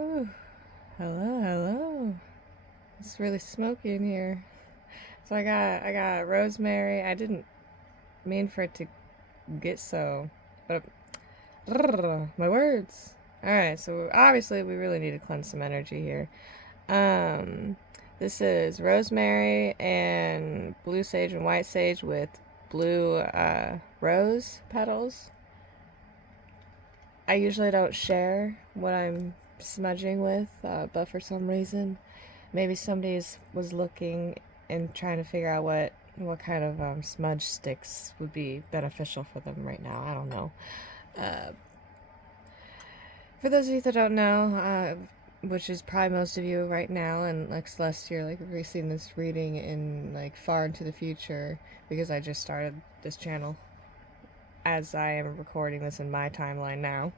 Ooh, hello, hello. It's really smoky in here. So I got rosemary. I didn't mean for it to get so, but my words. All right, so obviously we really need to cleanse some energy here. Um, this is rosemary and blue sage and white sage with blue rose petals. I usually don't share what I'm smudging with, but for some reason, maybe somebody was looking and trying to figure out what kind of smudge sticks would be beneficial for them right now. I don't know. Uh, for those of you that don't know, which is probably most of you right now, and like Celeste, you're like releasing this reading in like far into the future because I just started this channel as I am recording this in my timeline now.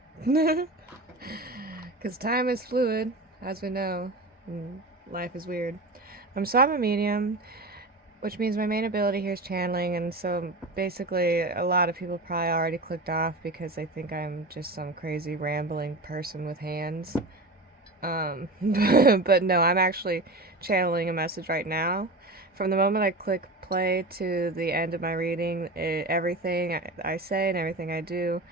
Because time is fluid, as we know, and life is weird. So I'm a medium, which means my main ability here is channeling, and so basically a lot of people probably already clicked off because they think I'm just some crazy rambling person with hands. But no, I'm actually channeling a message right now. From the moment I click play to the end of my reading, everything I say and everything I do,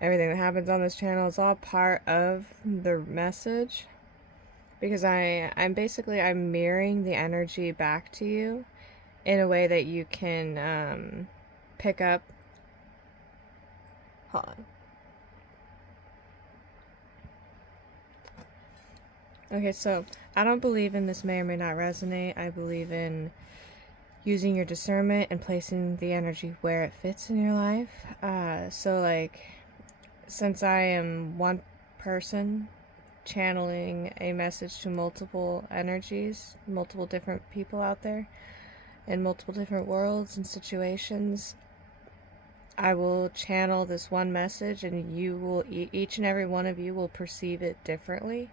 everything that happens on this channel is all part of the message, because I'm mirroring the energy back to you in a way that you can pick up. Hold on. Okay, so I don't believe in this may or may not resonate. I believe in using your discernment and placing the energy where it fits in your life. So like, since I am one person channeling a message to multiple energies, multiple different people out there, in multiple different worlds and situations, I will channel this one message, and you will, each and every one of you will perceive it differently.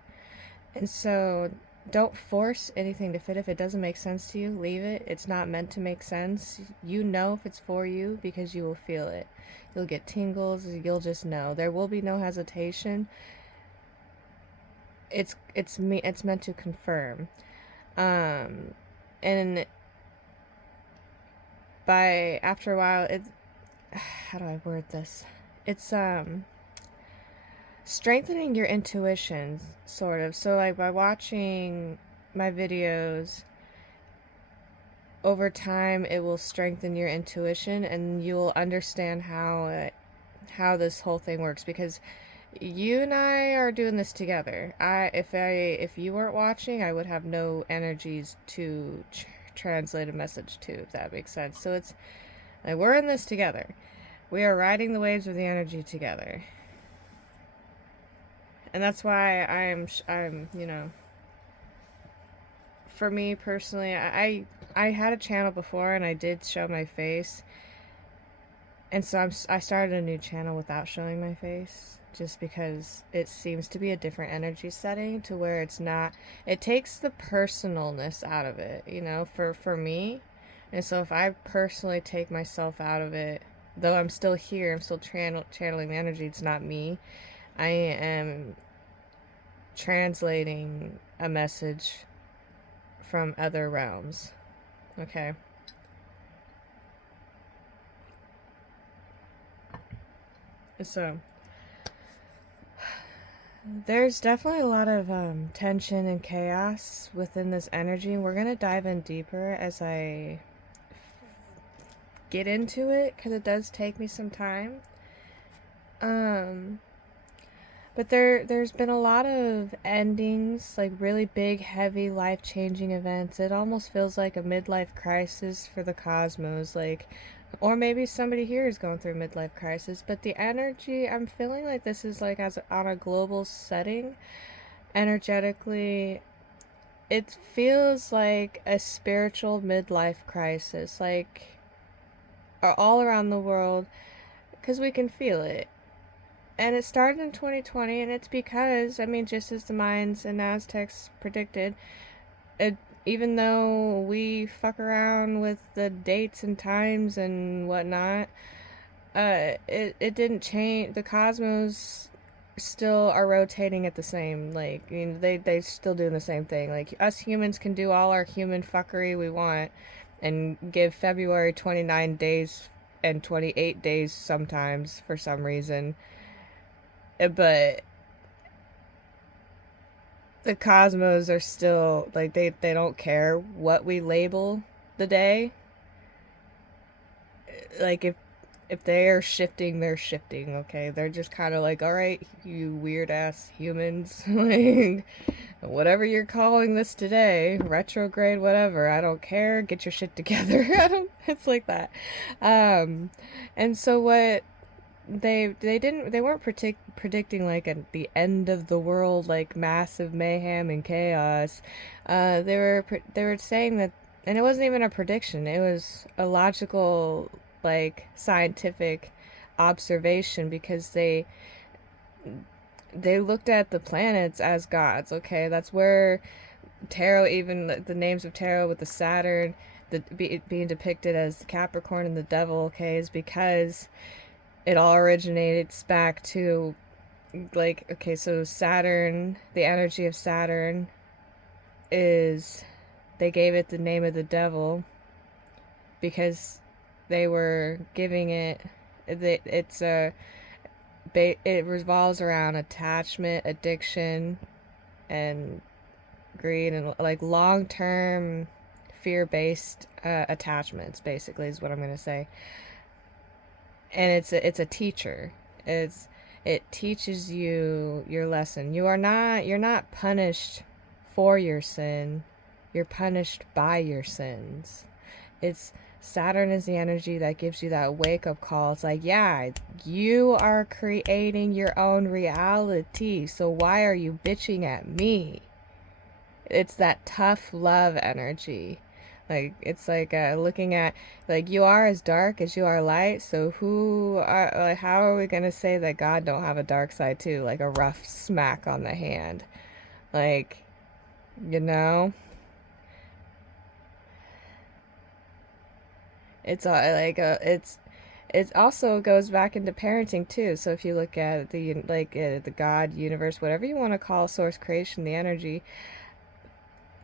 And so don't force anything to fit. If it doesn't make sense to you, leave it. It's not meant to make sense. You know if it's for you because you will feel it. You'll get tingles. You'll just know. There will be no hesitation. It's meant to confirm. And by after a while, it how do I word this? It's strengthening your intuition, sort of. So like by watching my videos over time, it will strengthen your intuition, and you'll understand how this whole thing works, because you and I are doing this together. If you weren't watching, I would have no energies to translate a message to, if that makes sense. So it's like we're in this together. We are riding the waves of the energy together. And that's why I'm for me personally, I had a channel before and I did show my face. And so I started a new channel without showing my face, just because it seems to be a different energy setting, to where it's not, it takes the personalness out of it, for me. And so if I personally take myself out of it, though I'm still here, I'm still channeling the energy, it's not me. I am translating a message from other realms. Okay. So there's definitely a lot of tension and chaos within this energy, and we're going to dive in deeper as I get into it, because it does take me some time. But there's been a lot of endings, like really big, heavy, life-changing events. It almost feels like a midlife crisis for the cosmos, like, or maybe somebody here is going through a midlife crisis. But the energy, I'm feeling like this is like on a global setting, energetically. It feels like a spiritual midlife crisis, like all around the world, because we can feel it. And it started in 2020, and it's because, just as the Mayans and Aztecs predicted, even though we fuck around with the dates and times and whatnot, it didn't change. The cosmos still are rotating at the same, like, you know, they still doing the same thing. Like, us humans can do all our human fuckery we want and give February 29 days and 28 days sometimes for some reason. But the cosmos are still like, they don't care what we label the day. Like, if they are shifting, they're shifting, okay? They're just kind of like, all right, you weird ass humans, like, whatever you're calling this today, retrograde, whatever, I don't care, get your shit together. I don't, it's like that. Um, and so what they weren't predicting like the end of the world, like massive mayhem and chaos. They were saying that, and it wasn't even a prediction. It was a logical, like scientific observation, because they looked at the planets as gods. Okay, that's where tarot, even the names of tarot with the Saturn, being depicted as the Capricorn and the devil. Okay, is because it all originates back to, like, okay, so Saturn, the energy of Saturn is, they gave it the name of the devil because they were giving it, it's a, it revolves around attachment, addiction, and greed, and like long-term fear-based attachments, basically, is what I'm going to say. And it's a teacher. It teaches you your lesson. You're not punished for your sin. You're punished by your sins. It's Saturn is the energy that gives you that wake up call. It's like, yeah, you are creating your own reality. So why are you bitching at me? It's that tough love energy. Like, it's like looking at, like, you are as dark as you are light. So like, how are we gonna say that God don't have a dark side too? Like a rough smack on the hand, like, you know. It's like it also goes back into parenting too. So if you look at the God, universe, whatever you want to call source creation, the energy,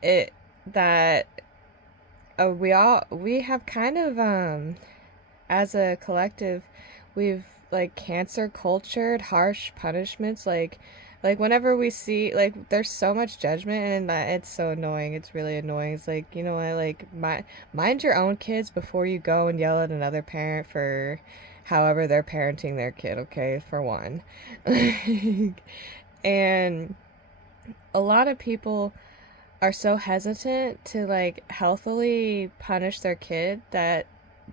it that we have kind of as a collective, we've like cancer cultured harsh punishments, like whenever we see, like, there's so much judgment, and it's so annoying. It's really annoying. It's like, you know what, like, mind your own kids before you go and yell at another parent for however they're parenting their kid, okay, for one. And a lot of people are so hesitant to like healthily punish their kid that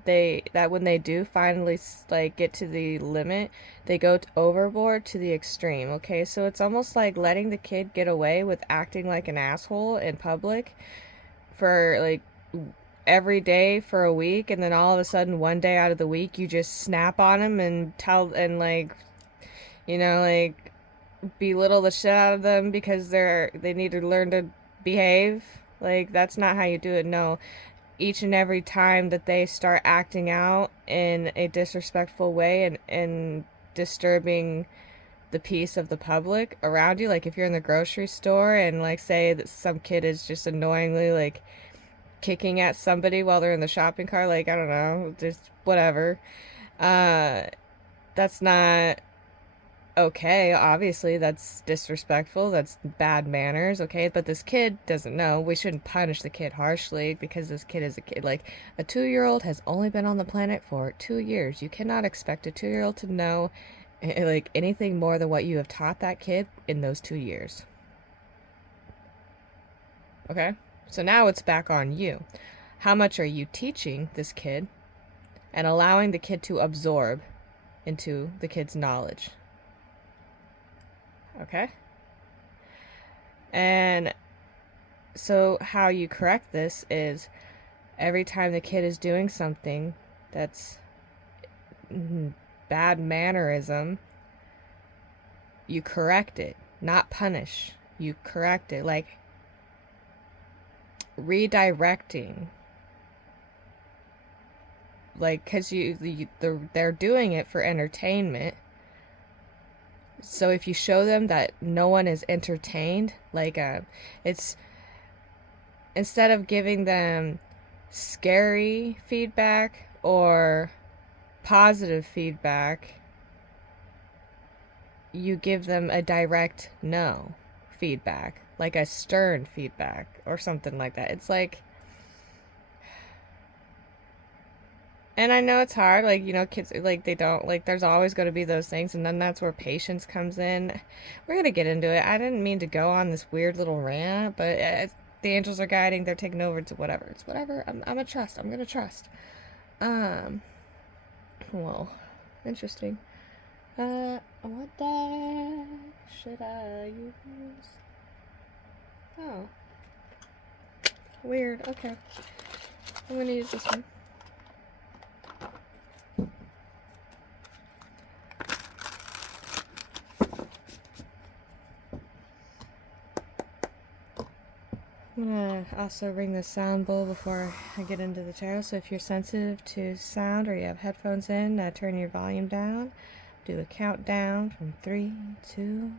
when they do finally like get to the limit, they go overboard to the extreme. Okay, so it's almost like letting the kid get away with acting like an asshole in public for like every day for a week, and then all of a sudden one day out of the week you just snap on them and tell, and like, you know, like, belittle the shit out of them because they need to learn to behave. Like, that's not how you do it. No, each and every time that they start acting out in a disrespectful way and disturbing the peace of the public around you, like if you're in the grocery store and like say that some kid is just annoyingly like kicking at somebody while they're in the shopping cart, like, I don't know, just whatever, uh that's not okay. Obviously that's disrespectful, that's bad manners, okay, but this kid doesn't know. We shouldn't punish the kid harshly because this kid is a kid. Like, a 2-year-old has only been on the planet for 2 years. You cannot expect a 2-year-old to know like anything more than what you have taught that kid in those 2 years. Okay, so now it's back on you. How much are you teaching this kid and allowing the kid to absorb into the kid's knowledge? Okay. And so how you correct this is, every time the kid is doing something that's bad mannerism, you correct it, not punish. You correct it, like redirecting. Like, because they're doing it for entertainment. So if you show them that no one is entertained, like it's instead of giving them scary feedback or positive feedback, you give them a direct no feedback, like a stern feedback or something like that. It's like, and I know it's hard, like, you know, kids, like, they don't, like, there's always going to be those things, and then that's where patience comes in. We're going to get into it. I didn't mean to go on this weird little rant, but the angels are guiding, they're taking over, it's whatever. It's whatever. I'm going to trust. I'm going to trust. Well, interesting. What deck should I use? Oh. Weird. Okay. I'm going to use this one. I'm gonna also ring the sound bowl before I get into the tarot. So if you're sensitive to sound or you have headphones in, turn your volume down. Do a countdown from 3, 2.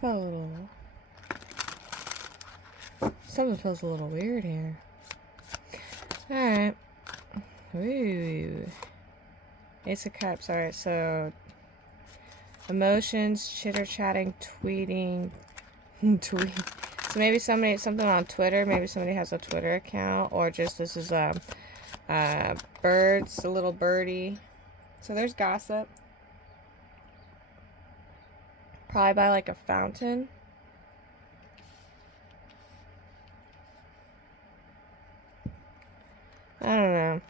Felt a little. Something feels a little weird here. Alright. Ooh. Ace of Cups. Alright, so emotions, chitter chatting, tweeting. Tweet. So maybe something on Twitter. Maybe somebody has a Twitter account, or just this is birds, a little birdie. So there's gossip. Probably by like a fountain. I don't know.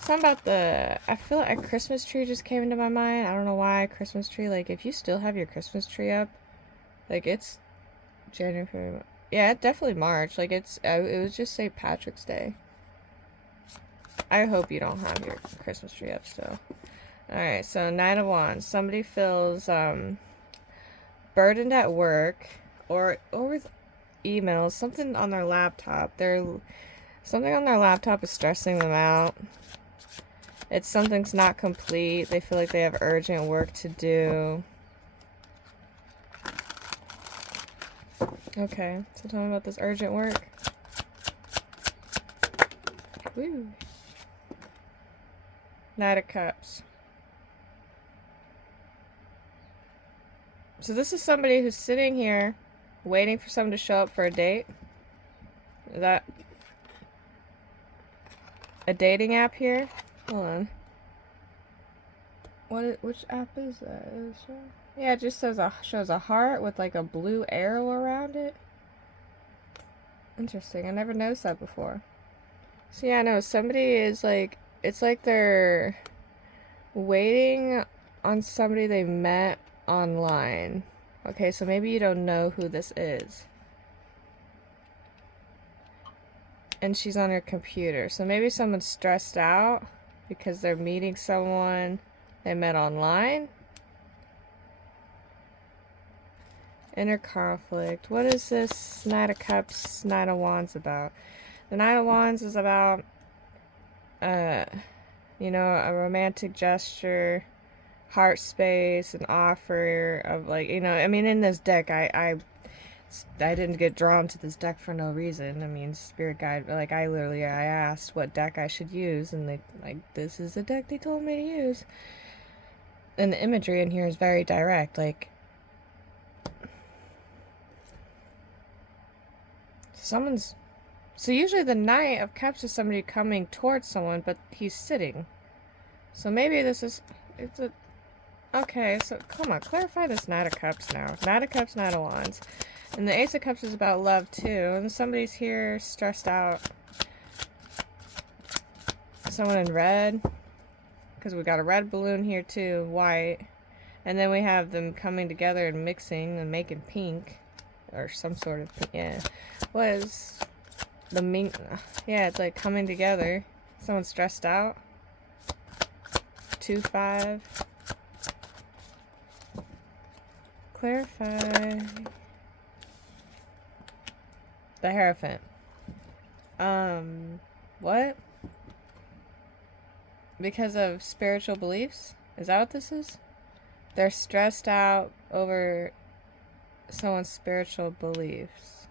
Something about I feel like a Christmas tree just came into my mind. I don't know why. Christmas tree. Like, if you still have your Christmas tree up, like, it's January, February. Yeah, definitely March. Like, it was just St. Patrick's Day. I hope you don't have your Christmas tree up still. Alright, so Nine of Wands. Somebody feels burdened at work or with emails. Something on their laptop. Something on their laptop is stressing them out. Something's not complete. They feel like they have urgent work to do. Okay, so tell me about this urgent work. Woo. Knight of Cups. So this is somebody who's sitting here waiting for someone to show up for a date. Is that a dating app here? Hold on. Which app is that? Yeah, it just shows a heart with like a blue arrow around it. Interesting. I never noticed that before. So yeah, no, somebody is like, it's like they're waiting on somebody they met online. Okay, so maybe you don't know who this is. And she's on her computer. So maybe someone's stressed out because they're meeting someone they met online. Inner conflict. What is this Knight of Cups, Knight of Wands about? The Knight of Wands is about, you know, a romantic gesture, heart space, an offer of, like, you know, I mean, in this deck, I didn't get drawn to this deck for no reason. I mean, Spirit Guide, like, I asked what deck I should use, and they, like, this is the deck they told me to use. And the imagery in here is very direct, like, so usually the Knight of Cups is somebody coming towards someone, but he's sitting. So maybe okay, so come on, clarify this Knight of Cups now. Knight of Cups, Knight of Wands. And the Ace of Cups is about love too, and somebody's here stressed out. Someone in red, because we got a red balloon here too, white. And then we have them coming together and mixing and making pink. Or some sort of, yeah. the ming. Yeah, it's like coming together. Someone's stressed out. 2-5. Clarify. The Hierophant. What? Because of spiritual beliefs? Is that what this is? They're stressed out over someone's spiritual beliefs.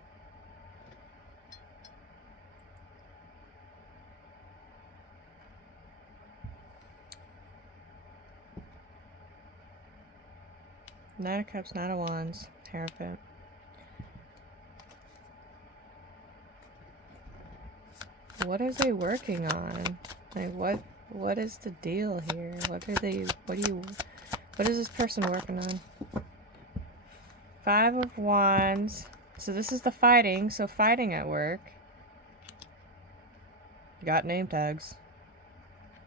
Nine of Cups, Nine of Wands, Hierophant. What are they working on? Like, what is the deal here? What is this person working on? Five of Wands. So this is the fighting, so fighting at work. Got name tags.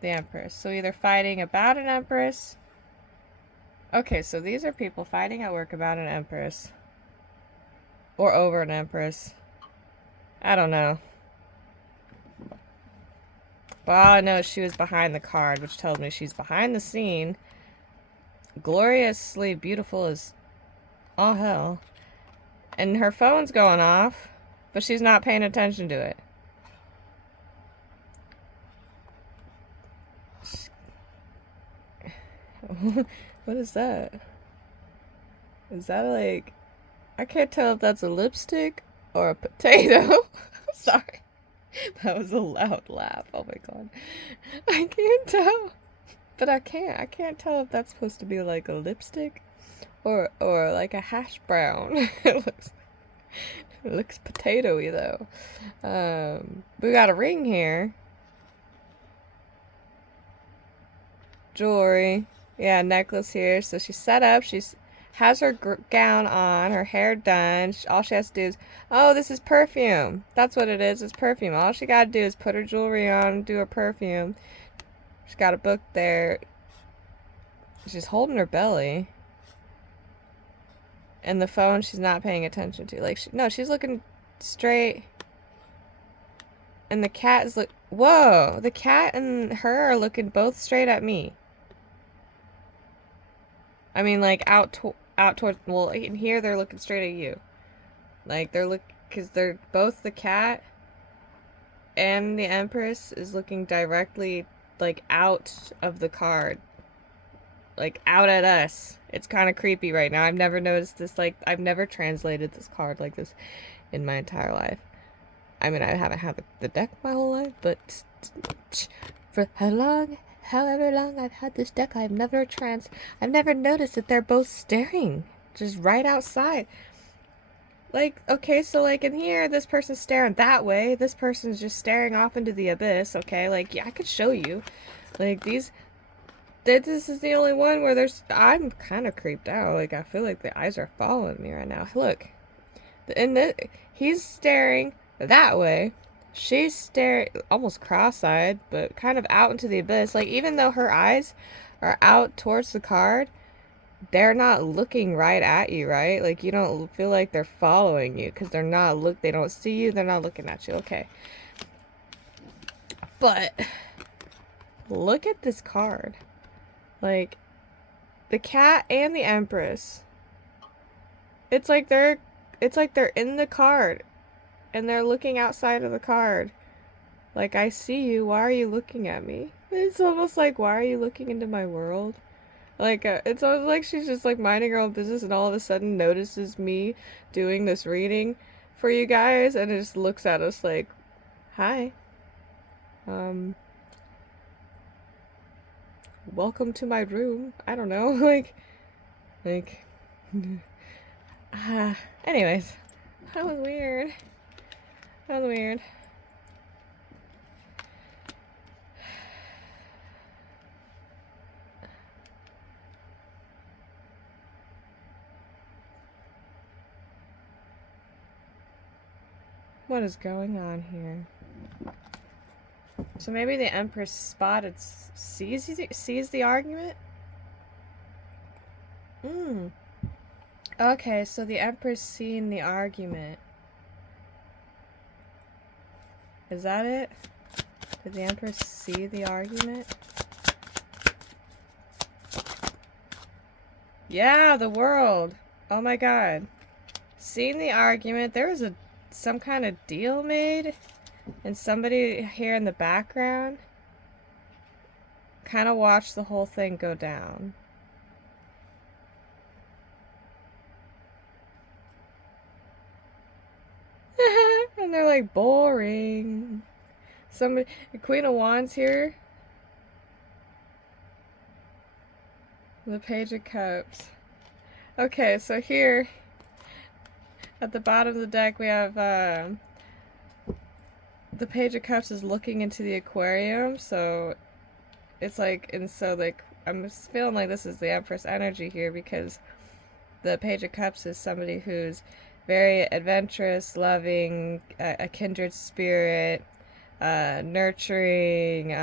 The Empress. So either fighting about an Empress. Okay, so these are people fighting at work about an Empress. Or over an Empress. I don't know. Well, all I know is she was behind the card, which tells me she's behind the scene. Gloriously beautiful as all hell. And her phone's going off, but she's not paying attention to it. What is that? Is that like... I can't tell if that's a lipstick or a potato. Sorry. That was a loud laugh. Oh my god. I can't tell. But I can't tell if that's supposed to be like a lipstick or like a hash brown. It looks potatoey though. We got a ring here. Jewelry. Yeah, necklace here. So she's set up. She's has her gown on, her hair done. All she has to do is, oh, this is perfume. That's what it is. It's perfume. All she got to do is put her jewelry on, do her perfume. She's got a book there. She's holding her belly. And the phone she's not paying attention to. Like, no, she's looking straight. And the cat is whoa! The cat and her are looking both straight at me. I mean, like, out towards, well, in here they're looking straight at you. Like, because they're both the cat and the Empress is looking directly, like, out of the card. Like, out at us. It's kind of creepy right now. I've never noticed this, like, I've never translated this card like this in my entire life. I mean, I haven't had the deck my whole life, but for however long I've had this deck, I've never noticed that they're both staring just right outside. Like, okay, so like in here, this person's staring that way, this person's just staring off into the abyss, okay? Like, yeah, I could show you. Like, this is the only one where I'm kind of creeped out. Like, I feel like the eyes are following me right now. Look. And he's staring that way. She's staring almost cross-eyed, but kind of out into the abyss. Like, even though her eyes are out towards the card, they're not looking right at you, right? Like, you don't feel like they're following you because they don't see you, they're not looking at you. Okay. But look at this card. Like, the cat and the Empress. It's like they're in the card and they're looking outside of the card. Like, I see you, why are you looking at me? It's almost like, why are you looking into my world? Like, it's almost like she's just like minding her own business and all of a sudden notices me doing this reading for you guys and it just looks at us like, hi. Welcome to my room. I don't know. Anyways. That was weird. What is going on here? So maybe the Empress sees the argument? Okay, so the Empress seeing the argument. Is that it? Did the Empress see the argument? Yeah, the world. Oh my god. Seeing the argument, there was some kind of deal made, and somebody here in the background kind of watched the whole thing go down. And they're like, boring. Somebody, the Queen of Wands here. The Page of Cups. Okay, so here at the bottom of the deck we have the Page of Cups is looking into the aquarium, so it's like, and so like I'm feeling like this is the Empress energy here, because the Page of Cups is somebody who's very adventurous, loving, a kindred spirit, nurturing,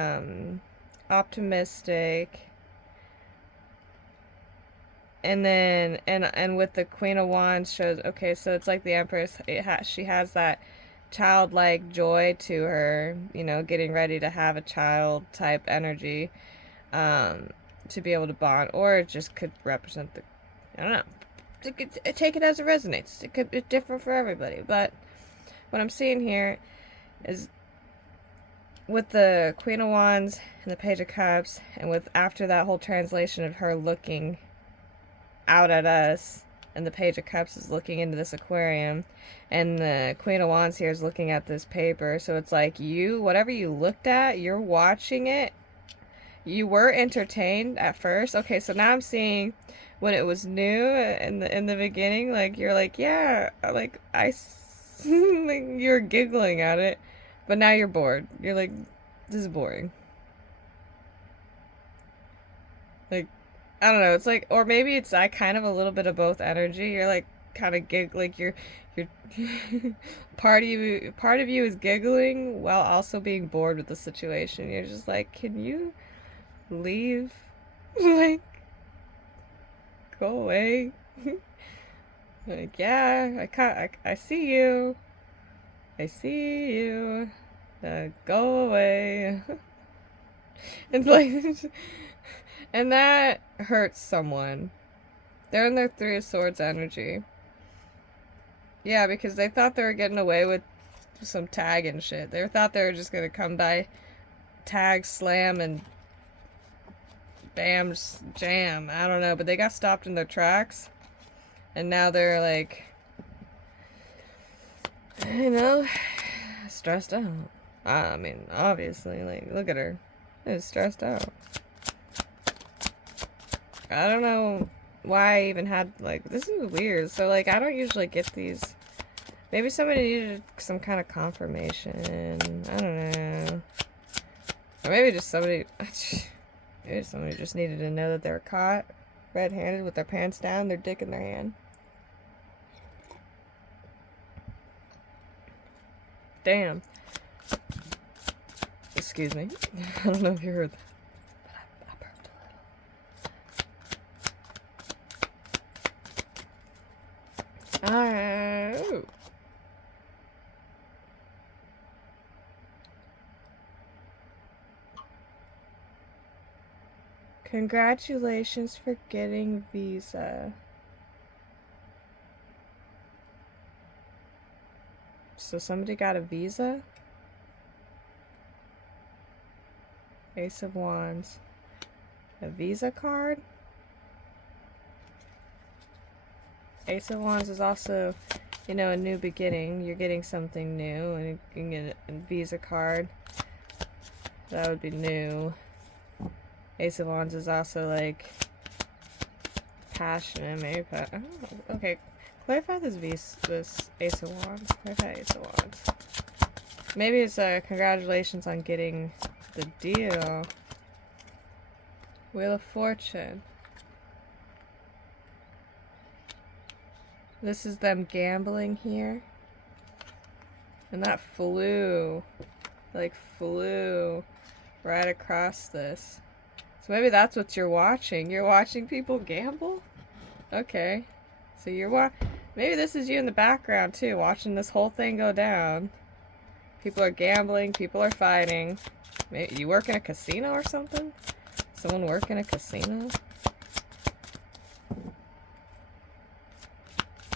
optimistic. And then, and with the Queen of Wands shows, okay, so it's like the Empress, she has that childlike joy to her, you know, getting ready to have a child type energy, to be able to bond, or it just could represent the, I don't know, take it as it resonates. It could be different for everybody, but what I'm seeing here is with the Queen of Wands and the Page of Cups, and with after that whole translation of her looking out at us, and the Page of Cups is looking into this aquarium, and the Queen of Wands here is looking at this paper, so it's like whatever you looked at, you're watching it. You were entertained at first. Okay, so now I'm seeing when it was new in the beginning, like you're like, yeah, like like you're giggling at it, but now you're bored. You're like, this is boring. Like, I don't know. It's like, or maybe it's kind of a little bit of both energy. You're like kind of like you're part of you is giggling while also being bored with the situation. You're just like, can you leave? Like, go away. Like, yeah, I see you. I see you. Go away. It's like, and that hurts someone. They're in their Three of Swords energy. Yeah, because they thought they were getting away with some tag and shit. They thought they were just gonna come by, tag, slam, and bam, jam. I don't know, but they got stopped in their tracks. And now they're like, you know, stressed out. I mean, obviously, like, look at her. She's stressed out. I don't know why I even had, like, this is weird. So, like, I don't usually get these. Maybe somebody needed some kind of confirmation. I don't know. Or maybe just somebody, maybe somebody just needed to know that they were caught red-handed with their pants down, their dick in their hand. Damn. Excuse me. I don't know if you heard that. But I burped a little. Alright. Congratulations for getting visa. So somebody got a visa? Ace of Wands. A visa card? Ace of Wands is also, you know, a new beginning. You're getting something new, and you can get a visa card. That would be new. Ace of Wands is also like passionate, maybe. Oh, okay, clarify this Ace of Wands. Clarify Ace of Wands. Maybe it's congratulations on getting the deal. Wheel of Fortune. This is them gambling here. And that flew right across this. So maybe that's what you're watching. You're watching people gamble? Okay. So maybe this is you in the background too, watching this whole thing go down. People are gambling. People are fighting. Maybe you work in a casino or something? Someone work in a casino?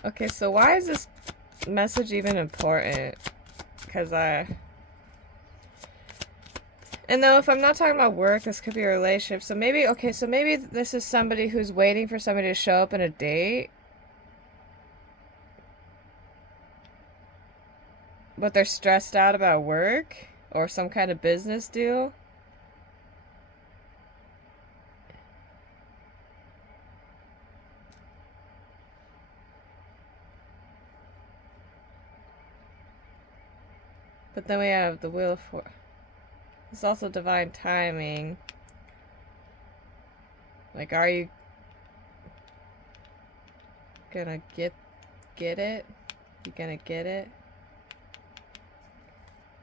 Okay, so why is this message even important? Because and though if I'm not talking about work, this could be a relationship. So maybe, okay, so maybe this is somebody who's waiting for somebody to show up in a date. But they're stressed out about work or some kind of business deal. But then we have the Wheel of Fortune. It's also divine timing. Like, are you gonna get it? You gonna get it?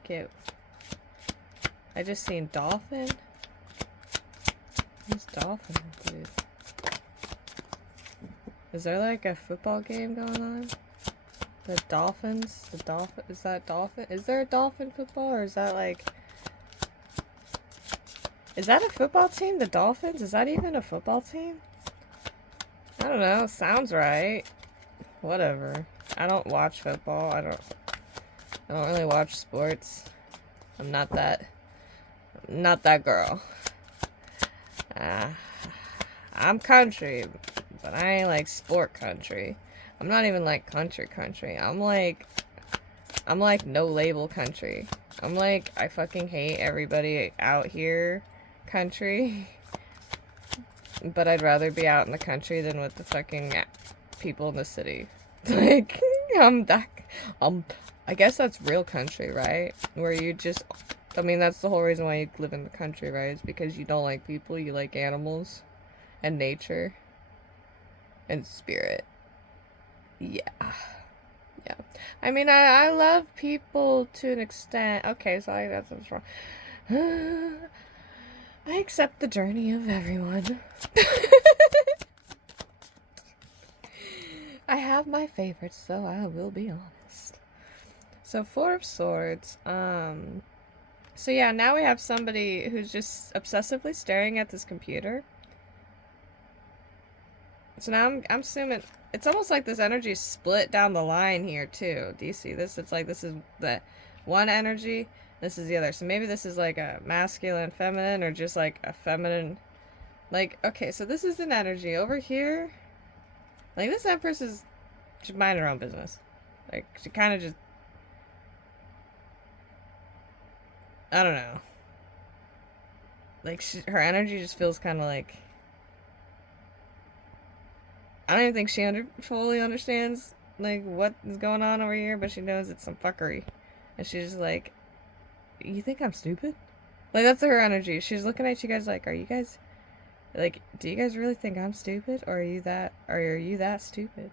Get. I just seen dolphin. Who's dolphin, dude? Is there like a football game going on? The Dolphins? The dolphin? Is that dolphin? Is there a dolphin football or is that like... Is that a football team? The Dolphins? Is that even a football team? I don't know. Sounds right. Whatever. I don't watch football. I don't really watch sports. I'm not that girl. I'm country, but I ain't like sport country. I'm not even like country. I'm like no label country. I'm like, I fucking hate everybody out here country. But I'd rather be out in the country than with the fucking people in the city. Like, I guess that's real country, right? Where you just, I mean, that's the whole reason why you live in the country, right? It's because you don't like people, you like animals and nature and spirit. Yeah. Yeah. I mean, I love people to an extent. Okay, so that's what's wrong. I accept the journey of everyone. I have my favorites, so I will be honest. So, Four of Swords. So yeah, now we have somebody who's just obsessively staring at this computer. So now I'm assuming it's almost like this energy split down the line here too. Do you see this? It's like this is the one energy, this is the other. So maybe this is like a masculine, feminine, or just like a feminine. Like, okay, so this is an energy over here. Like, this Empress is just minding her own business. Like, she kind of just, I don't know. Like, her energy just feels kind of like, I don't even think she fully understands, like, what is going on over here, but she knows it's some fuckery. And she's just like, you think I'm stupid? Like, that's her energy. She's looking at you guys like, are you guys, like, do you guys really think I'm stupid? Or are you that stupid?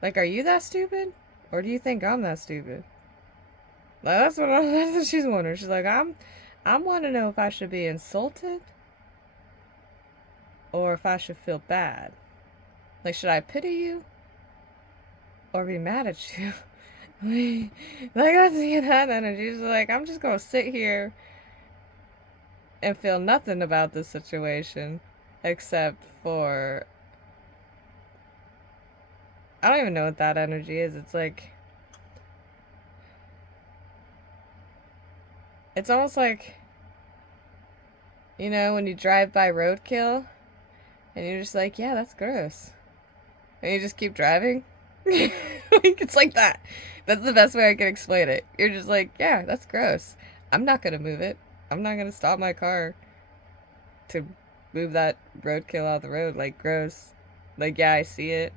Like, are you that stupid? Or do you think I'm that stupid? Like, that's what she's wondering. She's like, I want to know if I should be insulted or if I should feel bad. Like, should I pity you or be mad at you? Like, that's that energy. She's like, I'm just gonna sit here and feel nothing about this situation except for, I don't even know what that energy is. It's like, it's almost like, you know, when you drive by roadkill and you're just like, yeah, that's gross. And you just keep driving. Like, it's like that. That's the best way I can explain it. You're just like, yeah, that's gross. I'm not gonna move it. I'm not gonna stop my car to move that roadkill out of the road. Like, gross. Like, yeah, I see it.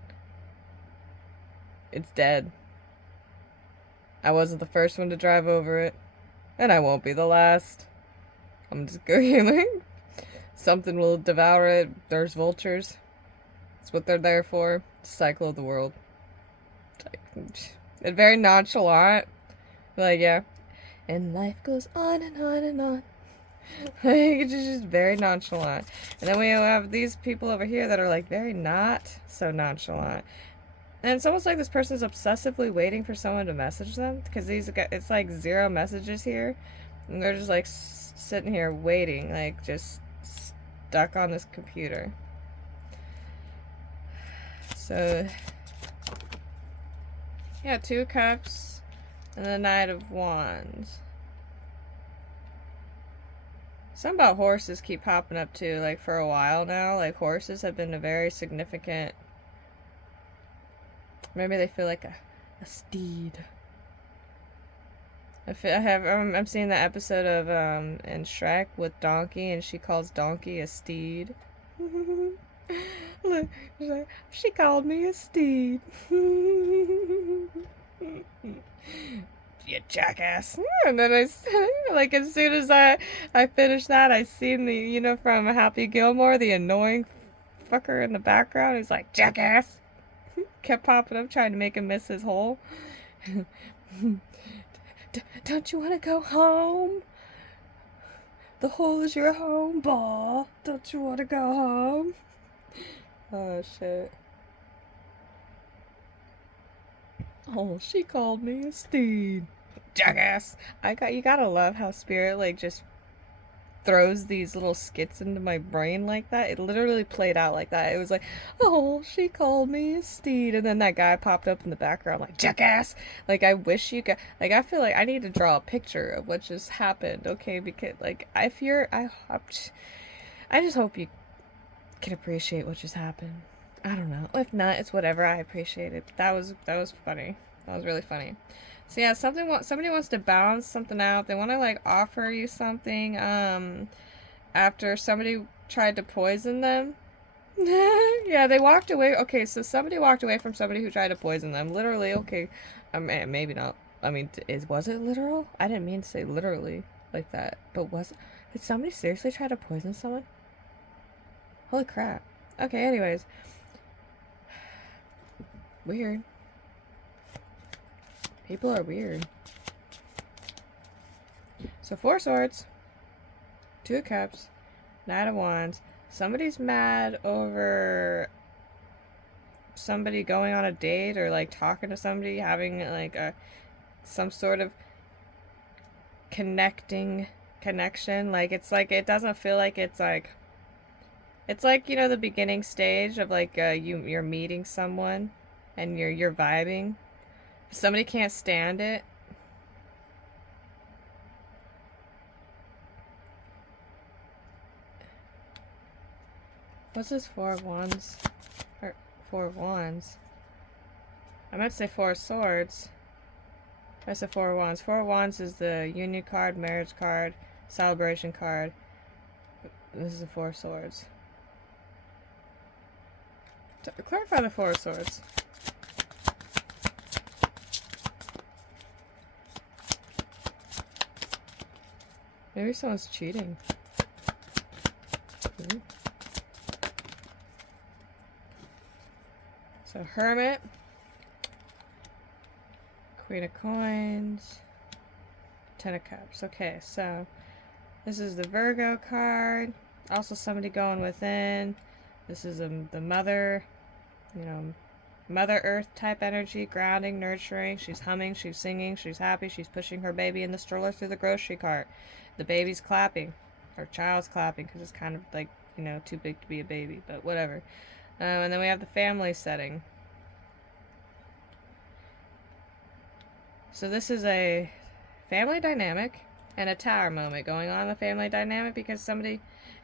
It's dead. I wasn't the first one to drive over it. And I won't be the last. I'm just going, like, something will devour it. There's vultures. That's what they're there for. Cycle of the world. It's very nonchalant. Like, yeah. And life goes on and on and on. Like, it's just very nonchalant. And then we have these people over here that are like very not so nonchalant. And it's almost like this person's obsessively waiting for someone to message them, because it's like 0 messages here, and they're just like sitting here waiting, like just stuck on this computer. So yeah, 2 of Cups and the Knight of Wands. Something about horses keep popping up too, like for a while now. Like horses have been a very significant. Maybe they feel like a steed. I'm seeing the episode of in Shrek with Donkey, and she calls Donkey a steed. Look, she called me a steed. You jackass. And then like, as soon as I finished that, I seen the, from Happy Gilmore, the annoying fucker in the background. He's like, jackass. Kept popping up, trying to make him miss his hole. Don't you want to go home? The hole is your home, ball. Don't you want to go home? Oh, shit. Oh, she called me a steed. Jackass. You gotta love how Spirit, like, just throws these little skits into my brain like that. It literally played out like that. It was like, oh, she called me a steed. And then that guy popped up in the background like, jackass. Like, I wish you could, like, I feel like I need to draw a picture of what just happened, okay? Because, like, I just hope you can appreciate what just happened. I don't know. If not, it's whatever. I appreciate it. That was funny. That was really funny. So yeah, somebody wants to balance something out. They want to like offer you something after somebody tried to poison them. Yeah, they walked away. Okay, so somebody walked away from somebody who tried to poison them. Literally, okay. Maybe not. I mean, was it literal? I didn't mean to say literally like that. But did somebody seriously try to poison someone? Holy crap. Okay, anyways. Weird. People are weird. So 4 swords, 2 of Cups, Knight of Wands. Somebody's mad over somebody going on a date or like talking to somebody, having like some sort of connection. Like it doesn't feel like it's like the beginning stage of like you're meeting someone and you're vibing. Somebody can't stand it. What's this 4 of Wands? Or 4 of Wands? I meant to say 4 of Swords. That's the 4 of Wands. 4 of Wands is the union card, marriage card, celebration card. This is the 4 of Swords. Clarify the 4 of Swords. Maybe someone's cheating. So Hermit, Queen of Coins, 10 of Cups. Okay, so this is the Virgo card. Also somebody going within. This is the mother, Mother Earth type energy, grounding, nurturing. She's humming, she's singing, she's happy, she's pushing her baby in the stroller through the grocery cart. The baby's clapping. Her child's clapping because it's kind of like, too big to be a baby, but whatever. And then we have the family setting. So this is a family dynamic and a tower moment going on in the family dynamic because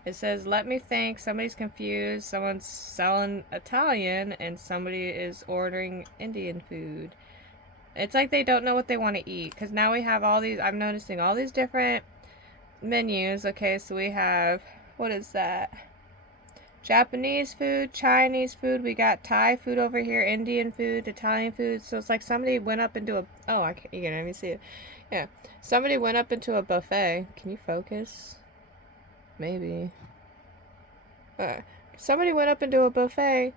it says, let me think, somebody's confused, someone's selling Italian, and somebody is ordering Indian food. It's like they don't know what they want to eat, because now we have all these, I'm noticing all these different menus. Okay, so we have, what is that? Japanese food, Chinese food, we got Thai food over here, Indian food, Italian food. So it's like somebody went up into you can even see it. Yeah, somebody went up into a buffet. Can you focus? Maybe. Somebody went up into a buffet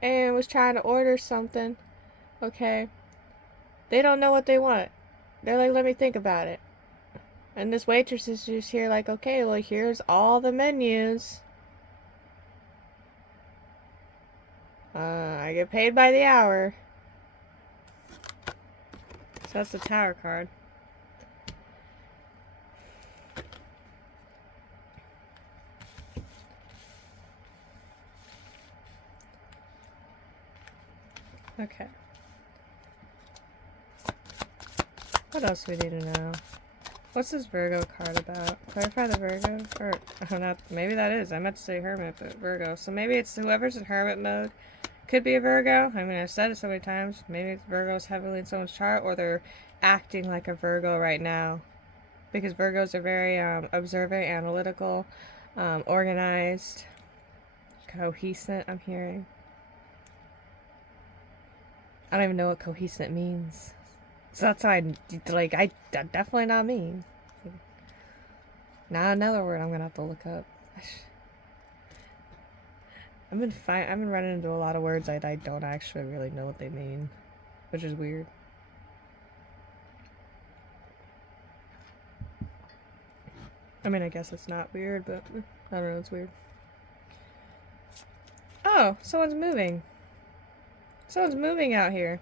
and was trying to order something. Okay. They don't know what they want. They're like, let me think about it. And this waitress is just here like, okay, well, here's all the menus. I get paid by the hour. So that's the Tower card. Okay. What else we need to know? What's this Virgo card about? Clarify the Virgo? Or, oh, not, maybe that is. I meant to say Hermit, but Virgo. So maybe it's whoever's in Hermit mode. Could be a Virgo. I mean, I've said it so many times. Maybe Virgo's heavily in someone's chart, or they're acting like a Virgo right now. Because Virgos are very observant, analytical, organized, cohesive, I'm hearing. I don't even know what cohesive means. So that's why definitely not me. Now another word I'm gonna have to look up. I've been running into a lot of words I don't actually really know what they mean, which is weird. I mean, I guess it's not weird, but I don't know, it's weird. Oh, someone's moving. Someone's moving out here.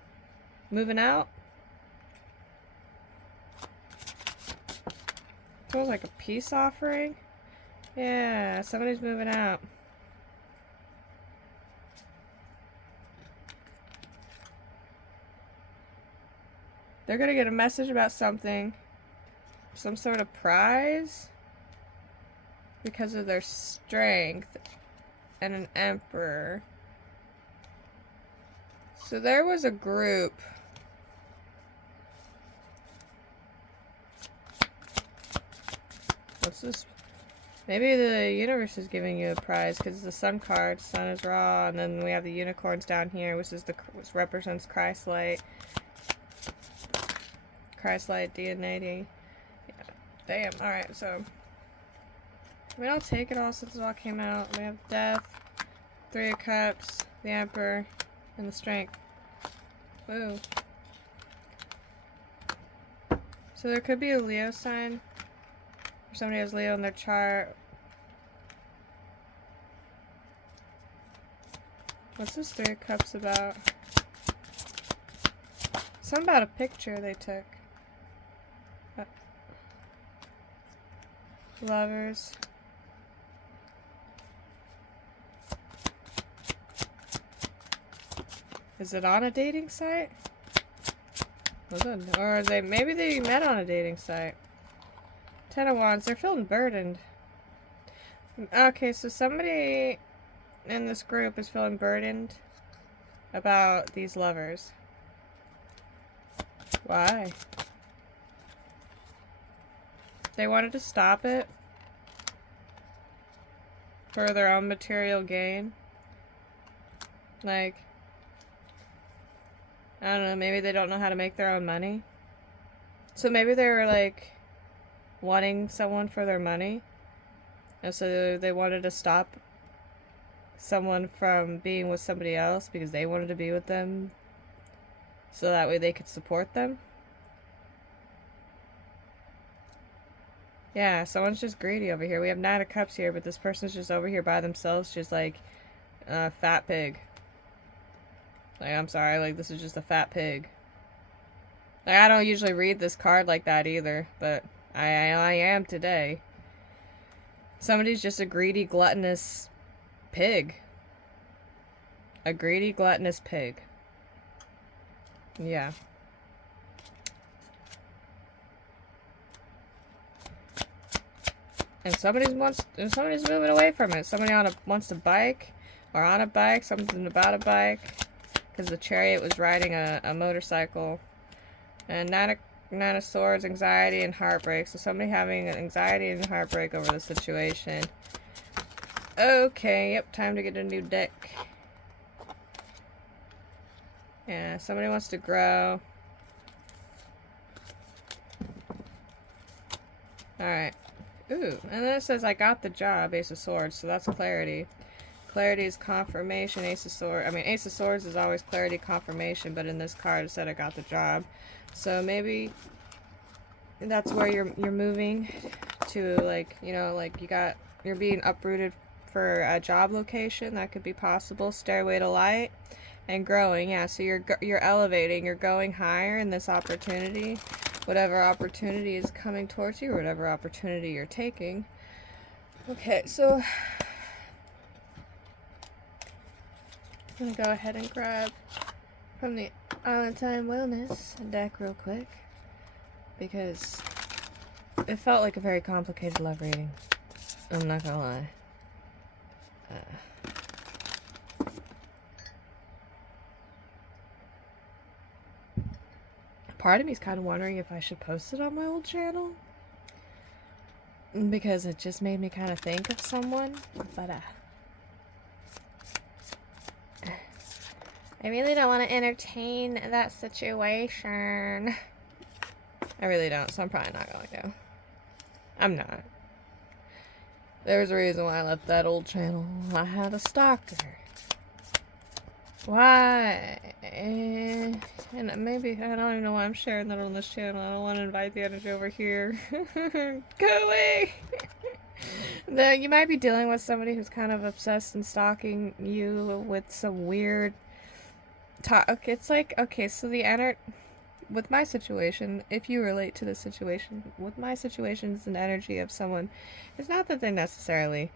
Moving out? Sounds like a peace offering? Yeah, somebody's moving out. They're gonna get a message about something. Some sort of prize? Because of their strength. And an emperor. So there was a group. What's this? Maybe the universe is giving you a prize because it's the sun card. Sun is raw, and then we have the unicorns down here, which represents Christ light. Christ light deity. Yeah. Damn. All right. So we don't take it all since it all came out. We have death, 3 of Cups, the Emperor, and the Strength. Woo. So there could be a Leo sign. Or somebody has Leo in their chart. What's this 3 of Cups about? Something about a picture they took. Lovers. Is it on a dating site? Or maybe they met on a dating site. 10 of Wands. They're feeling burdened. Okay, so somebody in this group is feeling burdened about these lovers. Why? They wanted to stop it for their own material gain. Like, I don't know, maybe they don't know how to make their own money. So maybe they were like wanting someone for their money. And so they wanted to stop someone from being with somebody else because they wanted to be with them. So that way they could support them. Yeah, someone's just greedy over here. We have 9 of Cups here, but this person's just over here by themselves, just like a fat pig. Like, I'm sorry, like, this is just a fat pig. Like, I don't usually read this card like that either, but I am today. Somebody's just a greedy, gluttonous pig. A greedy, gluttonous pig. Yeah. And somebody's moving away from it. Somebody wants to bike, or on a bike, something about a bike. Because the Chariot was riding a motorcycle. And 9 of Swords, anxiety and heartbreak. So somebody having anxiety and heartbreak over the situation. Okay, yep, time to get a new deck. Yeah, somebody wants to grow. Alright. Ooh, and then it says, I got the job, Ace of Swords, so that's clarity. Clarity is confirmation, Ace of Swords. I mean, Ace of Swords is always clarity, confirmation, but in this card it said I got the job. So maybe that's where you're moving to, like, you know, like you're being uprooted for a job location. That could be possible. Stairway to Light. and growing. Yeah, so you're elevating, you're going higher in this opportunity, whatever opportunity is coming towards you, or whatever opportunity you're taking. Okay, so I'm gonna go ahead and grab from the Island Time Wellness deck real quick, because it felt like a very complicated love reading. I'm not gonna lie. Part of me is kind of wondering if I should post it on my old channel, because it just made me kind of think of someone, but I really don't want to entertain that situation. I really don't, so I'm probably not going to. I'm not. There's a reason why I left that old channel. I had a stalker. Why? And maybe, I don't even know why I'm sharing that on this channel. I don't want to invite the energy over here. Go away! No, you might be dealing with somebody who's kind of obsessed and stalking you with some weird talk. It's like, okay, so with my situation, if you relate to the situation, with my situation, it's an energy of someone. It's not that they necessarily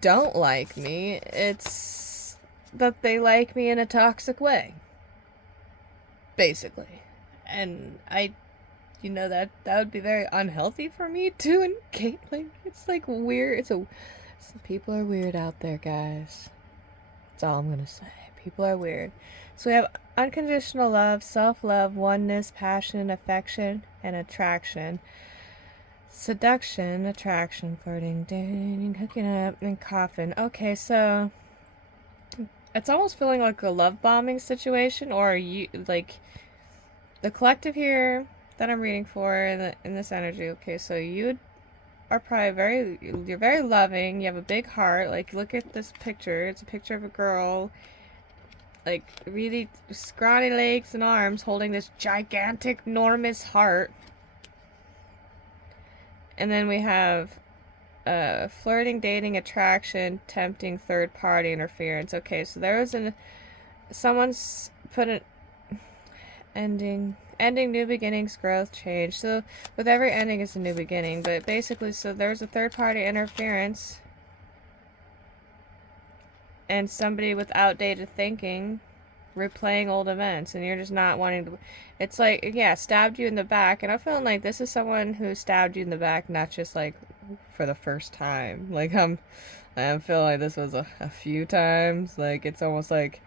don't like me, it's that they like me in a toxic way, basically. And that would be very unhealthy for me too. And Caitlin, it's like weird. People are weird out there, guys. That's all I'm gonna say. People are weird. So we have unconditional love, self-love, oneness, passion, affection, and attraction. Seduction, attraction, flirting, dating, hooking up, and coffin. Okay, so it's almost feeling like a love bombing situation, or like the collective here that I'm reading for in this energy. Okay, so you are probably you're very loving. You have a big heart. Like, look at this picture. It's a picture of a girl, like really scrawny legs and arms, holding this gigantic, enormous heart. And then we have flirting, dating, attraction, tempting, third party interference. Okay, so there was someone's put an ending, new beginnings, growth, change. So with every ending is a new beginning, but basically, so there's a third party interference and somebody with outdated thinking replaying old events, and you're just not wanting to. It's like, yeah, stabbed you in the back, and I'm feeling like this is someone who stabbed you in the back, not just like for the first time. Like, I'm feeling like this was a few times. Like, it's almost like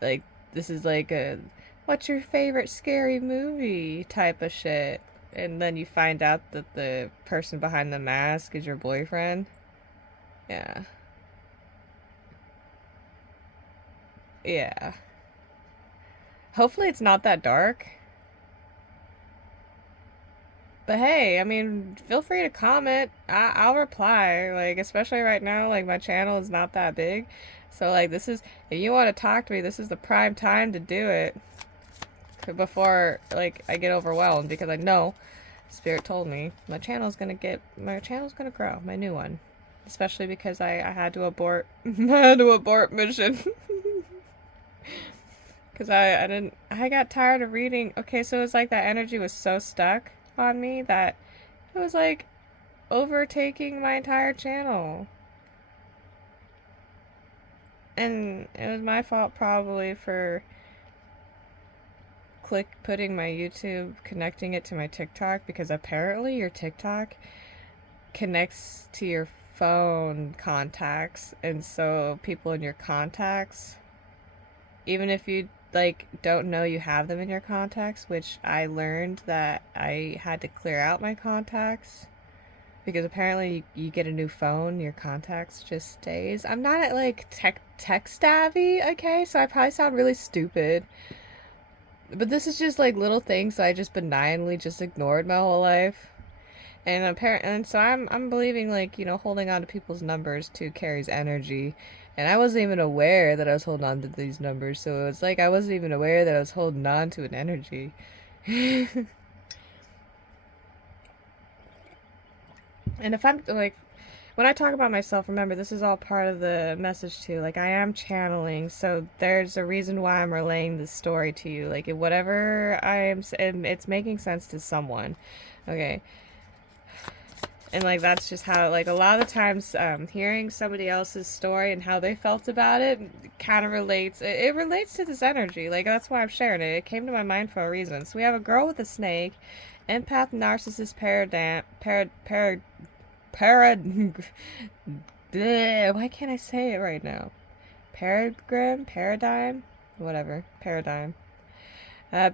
this is like a what's your favorite scary movie type of shit, and then you find out that the person behind the mask is your boyfriend. Yeah. Hopefully it's not that dark. But hey, I mean, feel free to comment. I'll reply. Like, especially right now, like, my channel is not that big. So, like, if you want to talk to me, this is the prime time to do it. Before, like, I get overwhelmed, because I know Spirit told me my channel's gonna grow, my new one. Especially because I had to abort, mission. Because I got tired of reading. Okay, so it was like that energy was so stuck on me that it was like overtaking my entire channel. And it was my fault probably for putting my YouTube, connecting it to my TikTok, because apparently your TikTok connects to your phone contacts, and so people in your contacts, even if you like don't know you have them in your contacts, which I learned that I had to clear out my contacts, because apparently you get a new phone, your contacts just stays. I'm not like tech savvy, okay, so I probably sound really stupid, but this is just like little things that I just benignly just ignored my whole life. And so I'm believing, like, holding on to people's numbers too carries energy. And I wasn't even aware that I was holding on to these numbers, so it's like I wasn't even aware that I was holding on to an energy. And if I'm like, when I talk about myself, remember, this is all part of the message too. Like, I am channeling, so there's a reason why I'm relaying this story to you. Like, whatever it's making sense to someone. Okay. And, like, that's just how, like, a lot of the times, hearing somebody else's story and how they felt about it kind of relates. It relates to this energy. Like, that's why I'm sharing it. It came to my mind for a reason. So we have a girl with a snake, empath, narcissist, why can't I say it right now? Paradigm? Whatever. Paradigm.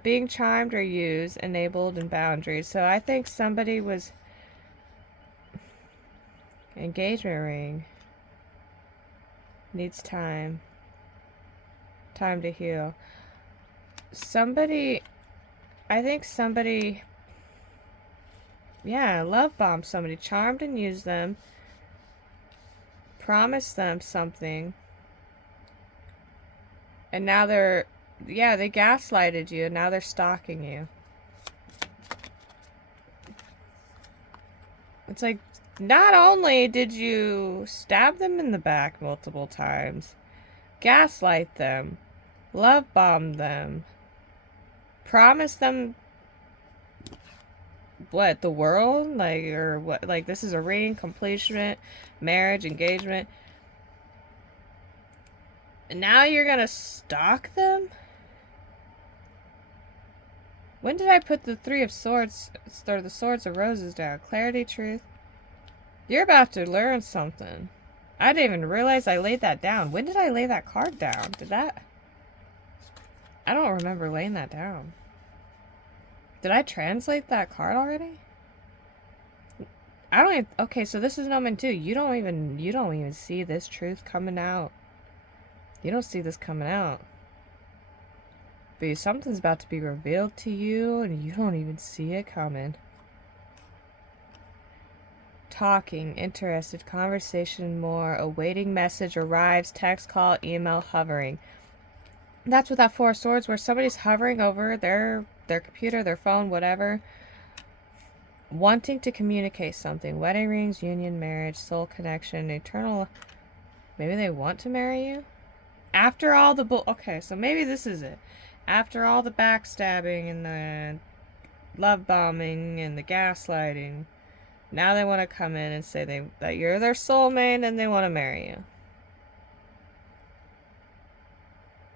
Being charmed or used, enabled, and boundaries. So I think somebody was... Engagement ring. Needs time. Time to heal. Somebody... I think somebody... Yeah, love bombed somebody. Charmed and used them. Promised them something. And now they're... Yeah, they gaslighted you, and now they're stalking you. It's like, not only did you stab them in the back multiple times, gaslight them, love bomb them, promise them what, the world? Like, or what, like, this is a ring, completion, marriage, engagement. And now you're gonna stalk them? When did I put the Three of Swords, or the Swords of Roses down? Clarity, truth. You're about to learn something. I didn't even realize I laid that down. When did I lay that card down? Did that... I don't remember laying that down. Did I translate that card already? I don't even... Okay, so this is Nomen 2. You don't even see this truth coming out. You don't see this coming out. But something's about to be revealed to you, and you don't even see it coming. Talking, interested, conversation more, awaiting message, arrives, text, call, email, hovering. That's what that Four of Swords, where somebody's hovering over their computer, their phone, whatever, wanting to communicate something. Wedding rings, union, marriage, soul connection, eternal... Maybe they want to marry you? After all the okay, so maybe this is it. After all the backstabbing and the love bombing and the gaslighting, now they want to come in and say that you're their soulmate and they want to marry you.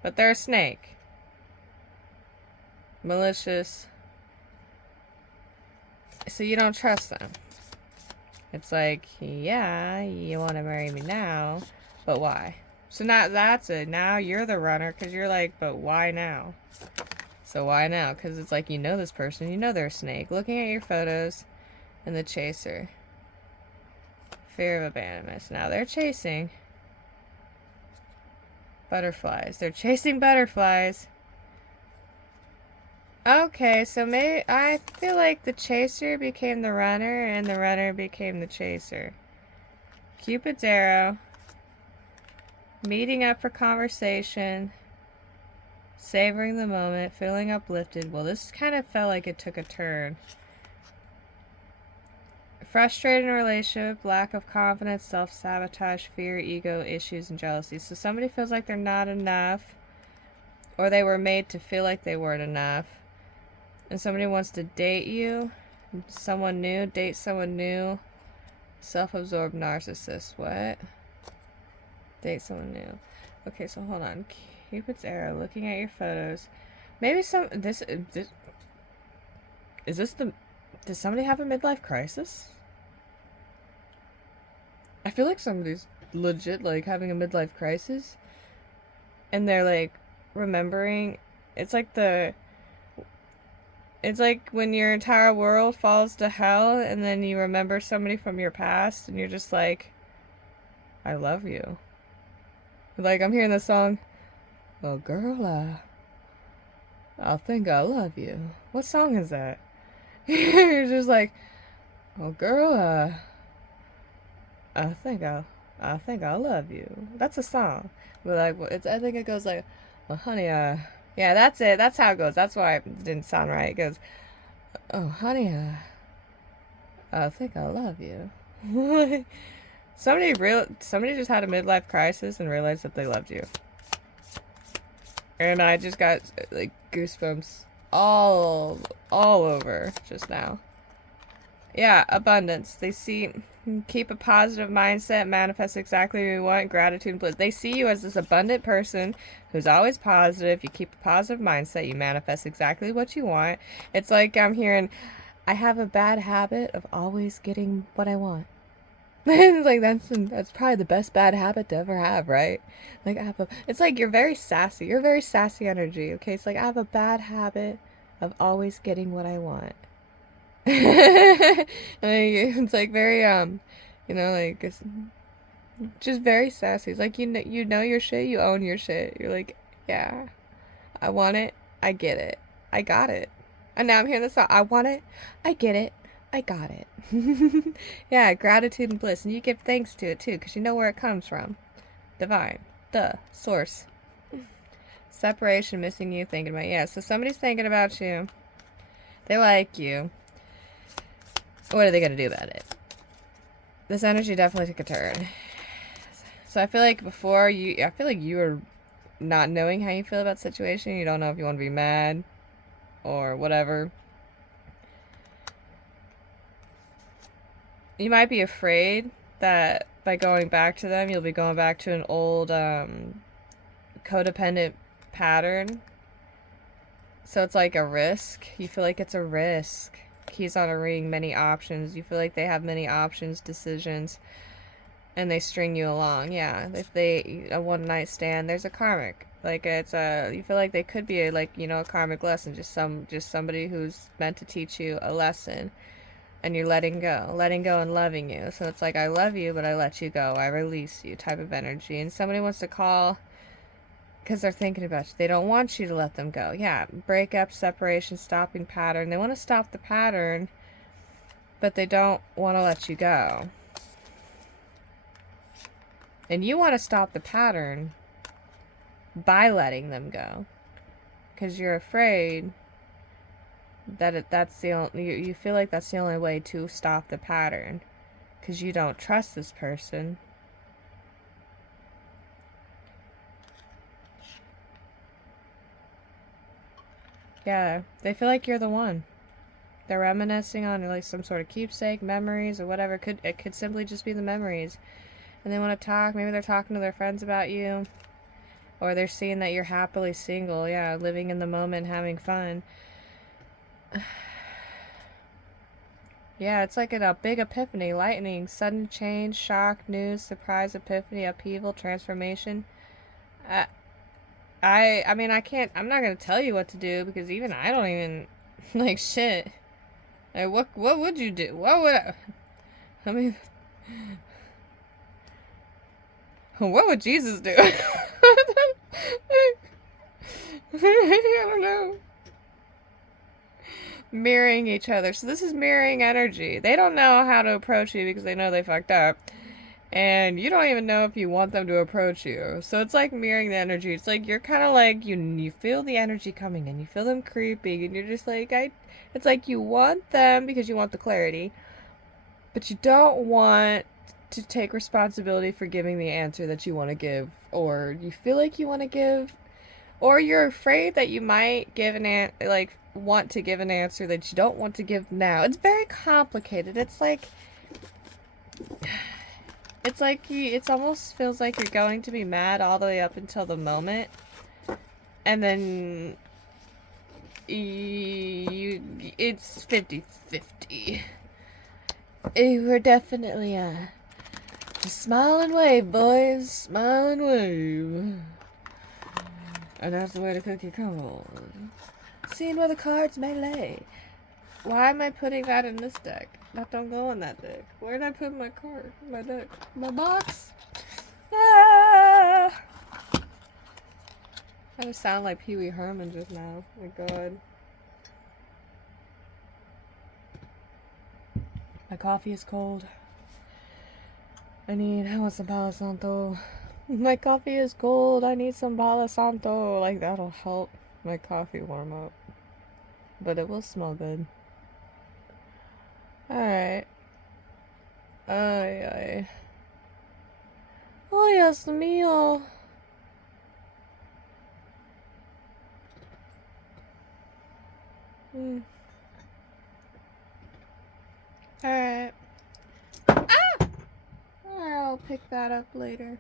But they're a snake. Malicious. So you don't trust them. It's like, yeah, you want to marry me now, but why? So now that's it. Now you're the runner because you're like, but why now? So why now? Because it's like, you know this person. You know they're a snake. Looking at your photos and the chaser. Fear of abandonment. Now they're chasing butterflies. They're chasing butterflies. Okay, so maybe I feel like the chaser became the runner and the runner became the chaser. Cupid's arrow. Meeting up for conversation. Savoring the moment. Feeling uplifted. Well, this kind of felt like it took a turn. Frustrated in a relationship. Lack of confidence. Self-sabotage. Fear. Ego. Issues. And jealousy. So somebody feels like they're not enough. Or they were made to feel like they weren't enough. And somebody wants to date you. Someone new. Date someone new. Self-absorbed narcissist. What? Date someone new. Okay, so hold on. Cupid's arrow. Looking at your photos. Maybe this is this the... Does somebody have a midlife crisis? I feel like somebody's legit, like, having a midlife crisis. And they're, like, remembering... It's like when your entire world falls to hell and then you remember somebody from your past and you're just like, I love you. Like, I'm hearing the song, well, girl, I think I love you. What song is that? You're just like, well, girl, I think I love you. That's a song. But, like, I think it goes like, well, honey, yeah, that's it. That's how it goes. That's why it didn't sound right. It goes, oh, honey, I think I love you. Somebody just had a midlife crisis and realized that they loved you. And I just got like goosebumps all over just now. Yeah, abundance. They see, keep a positive mindset, manifest exactly what you want, gratitude and bliss. They see you as this abundant person who's always positive. You keep a positive mindset, you manifest exactly what you want. It's like I'm hearing, I have a bad habit of always getting what I want. It's like that's probably the best bad habit to ever have, right? Like it's like you're very sassy. You're very sassy energy. Okay, it's like I have a bad habit of always getting what I want. Like, it's like very like it's just very sassy. It's like you know your shit. You own your shit. You're like, yeah, I want it. I get it. I got it. And now I'm hearing this song. I want it. I get it. I got it. Yeah, gratitude and bliss. And you give thanks to it too, because you know where it comes from. Divine. The source. Separation, missing you, thinking about you. Yeah, so somebody's thinking about you. They like you. What are they going to do about it? This energy definitely took a turn. So I feel like I feel like you were not knowing how you feel about the situation. You don't know if you want to be mad or whatever. You might be afraid that by going back to them, you'll be going back to an old codependent pattern. So it's like a risk. You feel like it's a risk. Keys on a ring, many options. You feel like they have many options, decisions, and they string you along. Yeah, if they a one night stand, there's a karmic. Like you feel like they could be a karmic lesson, just somebody who's meant to teach you a lesson. And you're letting go and loving you. So it's like, I love you, but I let you go. I release you type of energy. And somebody wants to call because they're thinking about you. They don't want you to let them go. Yeah, breakup, separation, stopping pattern. They want to stop the pattern, but they don't want to let you go. And you want to stop the pattern by letting them go because you're afraid that that's the only, you feel like that's the only way to stop the pattern because you don't trust this person. Yeah, they feel like you're the one. They're reminiscing on like some sort of keepsake, memories, or whatever. It could simply just be the memories, and they want to talk. Maybe they're talking to their friends about you, or they're seeing that you're happily single. Yeah, living in the moment, having fun. Yeah, it's like a big epiphany, lightning, sudden change, shock, news, surprise, epiphany, upheaval, transformation. I mean, I'm not gonna tell you what to do because even I don't even, like, shit. Like, what would you do? What would I mean, what would Jesus do? I don't know. Mirroring each other. So this is mirroring energy. They don't know how to approach you because they know they fucked up. And you don't even know if you want them to approach you. So it's like mirroring the energy. It's like you're kind of like, you feel the energy coming in. You feel them creeping. And you're just like, it's like you want them because you want the clarity. But you don't want to take responsibility for giving the answer that you want to give. Or you feel like you want to give. Or you're afraid that you might give want to give an answer that you don't want to give now. It's very complicated. It's like it almost feels like you're going to be mad all the way up until the moment, and then it's 50-50. We're definitely just smile and wave, boys. Smile and wave. And that's the way to cook your cold. Seeing where the cards may lay. Why am I putting that in this deck? That don't go in that deck. Where did I put my card? My deck? My box? Ah! I just sound like Pee Wee Herman just now. Oh my god. My coffee is cold. I want some Palo Santo. My coffee is cold. I need some Palo Santo. Like, that'll help my coffee warm up. But it will smell good. Alright. Ay. Oh, Dios mío. Alright. I'll pick that up later.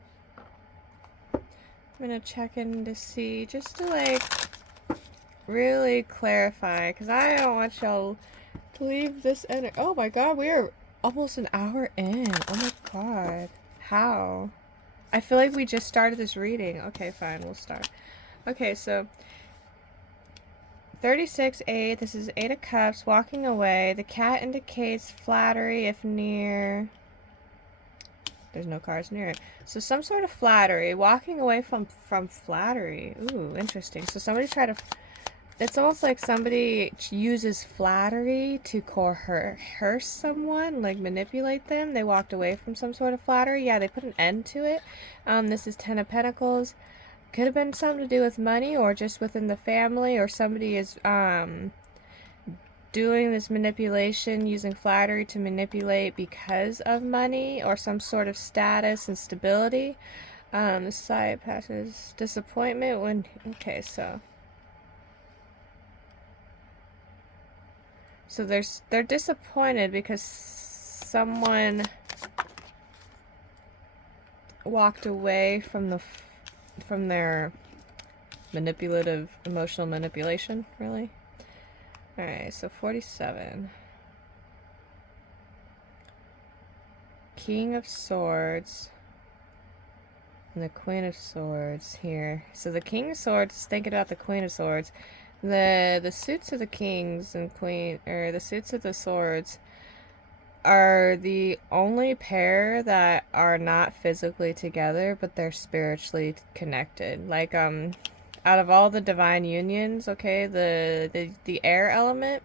I'm gonna check in to see, just to like really clarify, because I don't want y'all to leave this energy. Oh my god, we are almost an hour in. Oh my god. How? I feel like we just started this reading. Okay, fine, we'll start. Okay, so 36-8, this is 8 of Cups, walking away. The cat indicates flattery if near. There's no cards near it. So some sort of flattery. Walking away from flattery. Ooh, interesting. So somebody tried to... It's almost like somebody uses flattery to coerce someone, like manipulate them. They walked away from some sort of flattery. Yeah, they put an end to it. This is 10 of Pentacles. Could have been something to do with money or just within the family, or somebody is doing this manipulation, using flattery to manipulate because of money or some sort of status and stability. The side passes disappointment when... Okay, so they're disappointed because someone walked away from their manipulative emotional manipulation, really. Alright, so 47. King of Swords. And the Queen of Swords here. So the King of Swords, thinking about the Queen of Swords. The suits of the Kings and Queen, or the suits of the Swords, are the only pair that are not physically together, but they're spiritually connected. Like, out of all the divine unions, okay, the air element,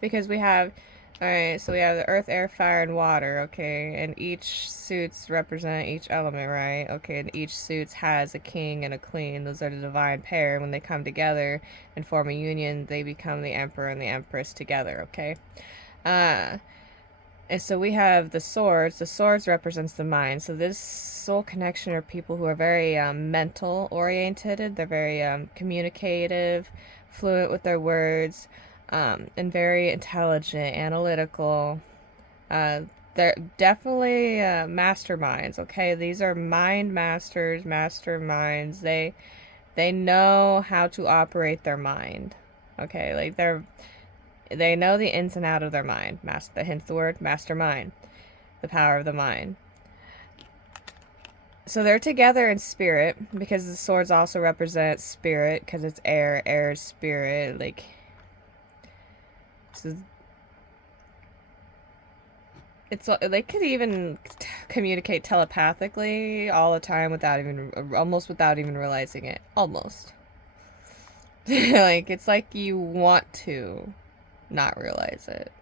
because we have, alright, so we have the earth, air, fire, and water, okay, and each suits represent each element, right? Okay, and each suits has a king and a queen. Those are the divine pair. When they come together and form a union, they become the emperor and the empress together, okay? And so we have the swords. The swords represents the mind. So this soul connection are people who are very mental oriented. They're very communicative, fluent with their words, and very intelligent, analytical. They're definitely masterminds. Okay, these are mind masters, masterminds. They know how to operate their mind. Okay, like they know the ins and out of their mind. Hence the word mastermind. The power of the mind. So they're together in spirit, because the swords also represent spirit, because it's air. Air is spirit. Like, so it's, they could even communicate telepathically all the time almost without even realizing it. Almost. Like, it's like you want to not realize it,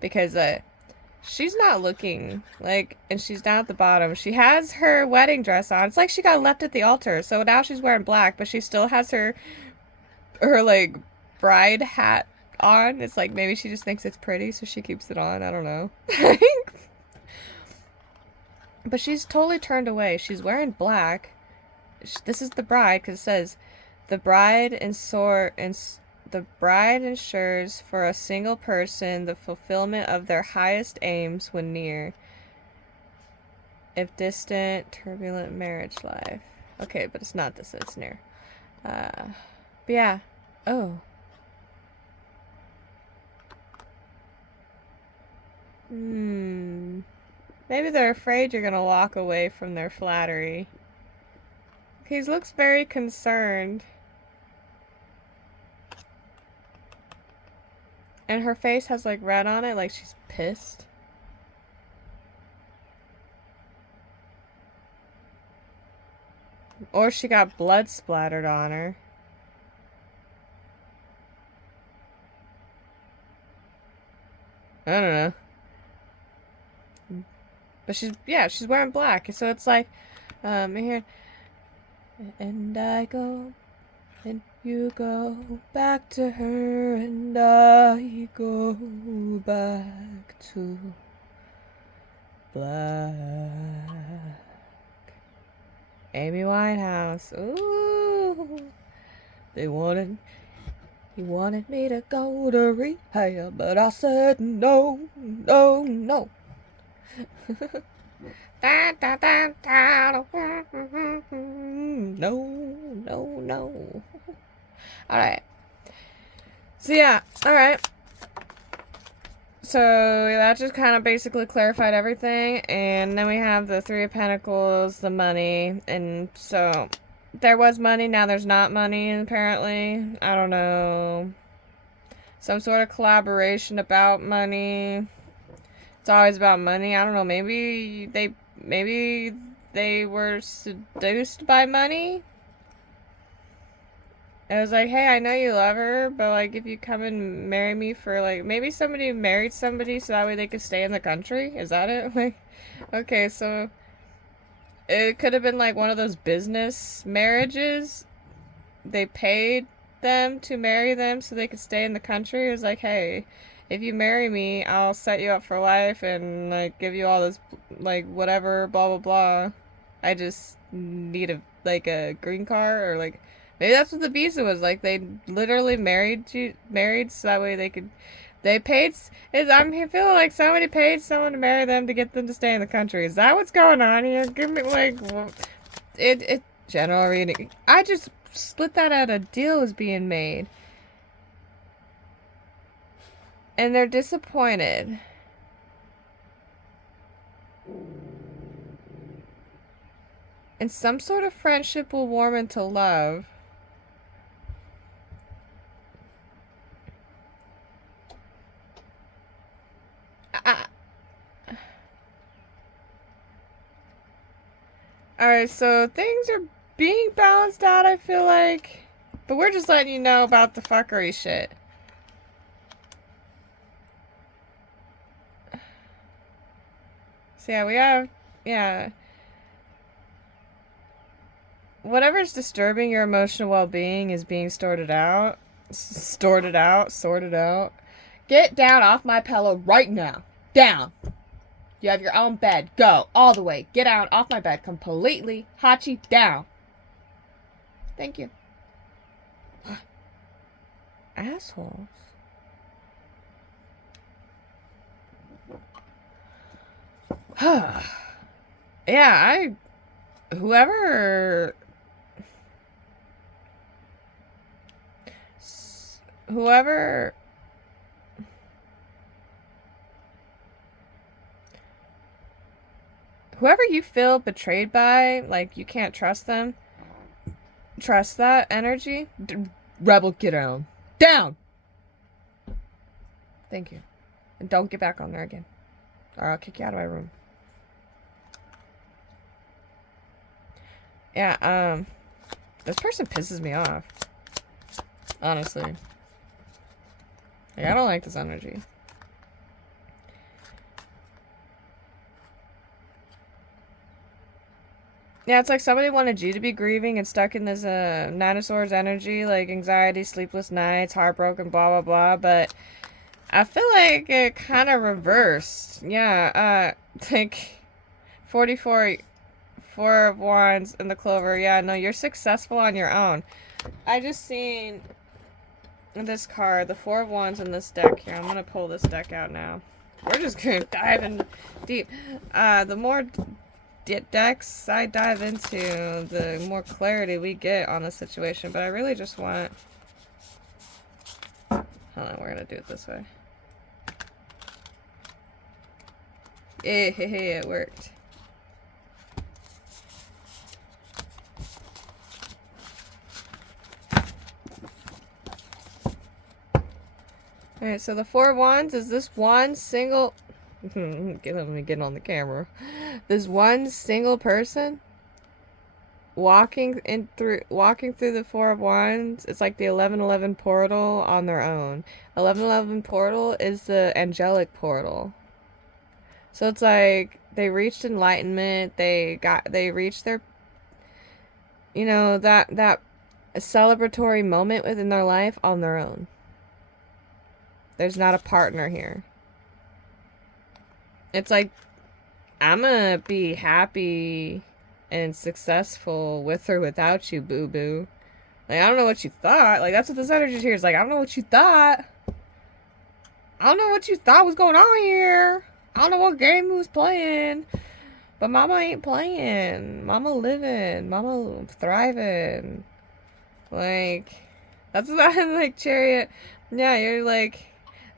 because she's not looking, like, and she's down at the bottom. She has her wedding dress on. It's like she got left at the altar, so now she's wearing black, but she still has her like bride hat on. It's like maybe she just thinks it's pretty, so she keeps it on. I don't know. But she's totally turned away. She's wearing black. This is the bride, because it says the bride the bride ensures for a single person the fulfillment of their highest aims when near, if distant, turbulent marriage life. Okay, but it's not this, it's near. But yeah. Oh. Maybe they're afraid you're gonna walk away from their flattery. He looks very concerned. And her face has like red on it, like she's pissed. Or she got blood splattered on her. I don't know. But she's wearing black. So it's like, here. And I go, and you go back to her, and I go back to black. Amy Winehouse. Ooh. He wanted me to go to rehab, but I said no, no, no. No, no, no. Alright. So yeah, alright. So that just kind of basically clarified everything. And then we have the Three of Pentacles, the money. And so there was money, now there's not money, apparently. I don't know. Some sort of collaboration about money. It's always about money. I don't know. Maybe they were seduced by money. It was like, hey, I know you love her, but like, if you come and marry me for like, maybe somebody married somebody so that way they could stay in the country. Is that it? Like, okay, so it could have been like one of those business marriages. They paid them to marry them so they could stay in the country. It was like, hey, if you marry me, I'll set you up for life and like give you all this like whatever, blah blah blah. I just need a green card, or like maybe that's what the visa was. Like they literally married so that way they paid. I'm feeling like somebody paid someone to marry them to get them to stay in the country. Is that what's going on here? Give me like it general reading. I just split that out. A deal is being made. And they're disappointed. And some sort of friendship will warm into love. Alright, so things are being balanced out, I feel like. But we're just letting you know about the fuckery shit. So yeah, we have, yeah. Whatever's disturbing your emotional well-being is being sorted out. Sorted out. Get down off my pillow right now. Down. You have your own bed. Go. All the way. Get out off my bed. Completely. Hachi down. Thank you. Assholes. Yeah, whoever you feel betrayed by, like you can't trust them, trust that energy. Rebel, get down. Down! Thank you. And don't get back on there again, or I'll kick you out of my room. Yeah, this person pisses me off. Honestly. Like, I don't like this energy. Yeah, it's like somebody wanted you to be grieving and stuck in this Nine of Swords energy, like anxiety, sleepless nights, heartbroken, blah blah blah, but I feel like it kind of reversed. Yeah, like 44, Four of Wands in the Clover. Yeah, no, you're successful on your own. I just seen this card, the Four of Wands in this deck here. I'm gonna pull this deck out now. We're just gonna dive in deep. The more decks I dive into, the more clarity we get on the situation. But I really just want... Hold on, we're gonna do it this way. Hey, it worked. Alright, so the Four of Wands is this one single... Let me get on the camera. This one single person walking through the Four of Wands. It's like the 1111 portal on their own. 1111 portal is the angelic portal. So it's like they reached enlightenment. They reached their, you know, that celebratory moment within their life on their own. There's not a partner here. It's like, I'm gonna be happy and successful with or without you, boo-boo. Like, I don't know what you thought. Like, that's what this energy here is like. I don't know what you thought. I don't know what you thought was going on here. I don't know what game you was playing. But mama ain't playing. Mama living. Mama thriving. Like, that's what I'm like, Chariot. Yeah, you're like,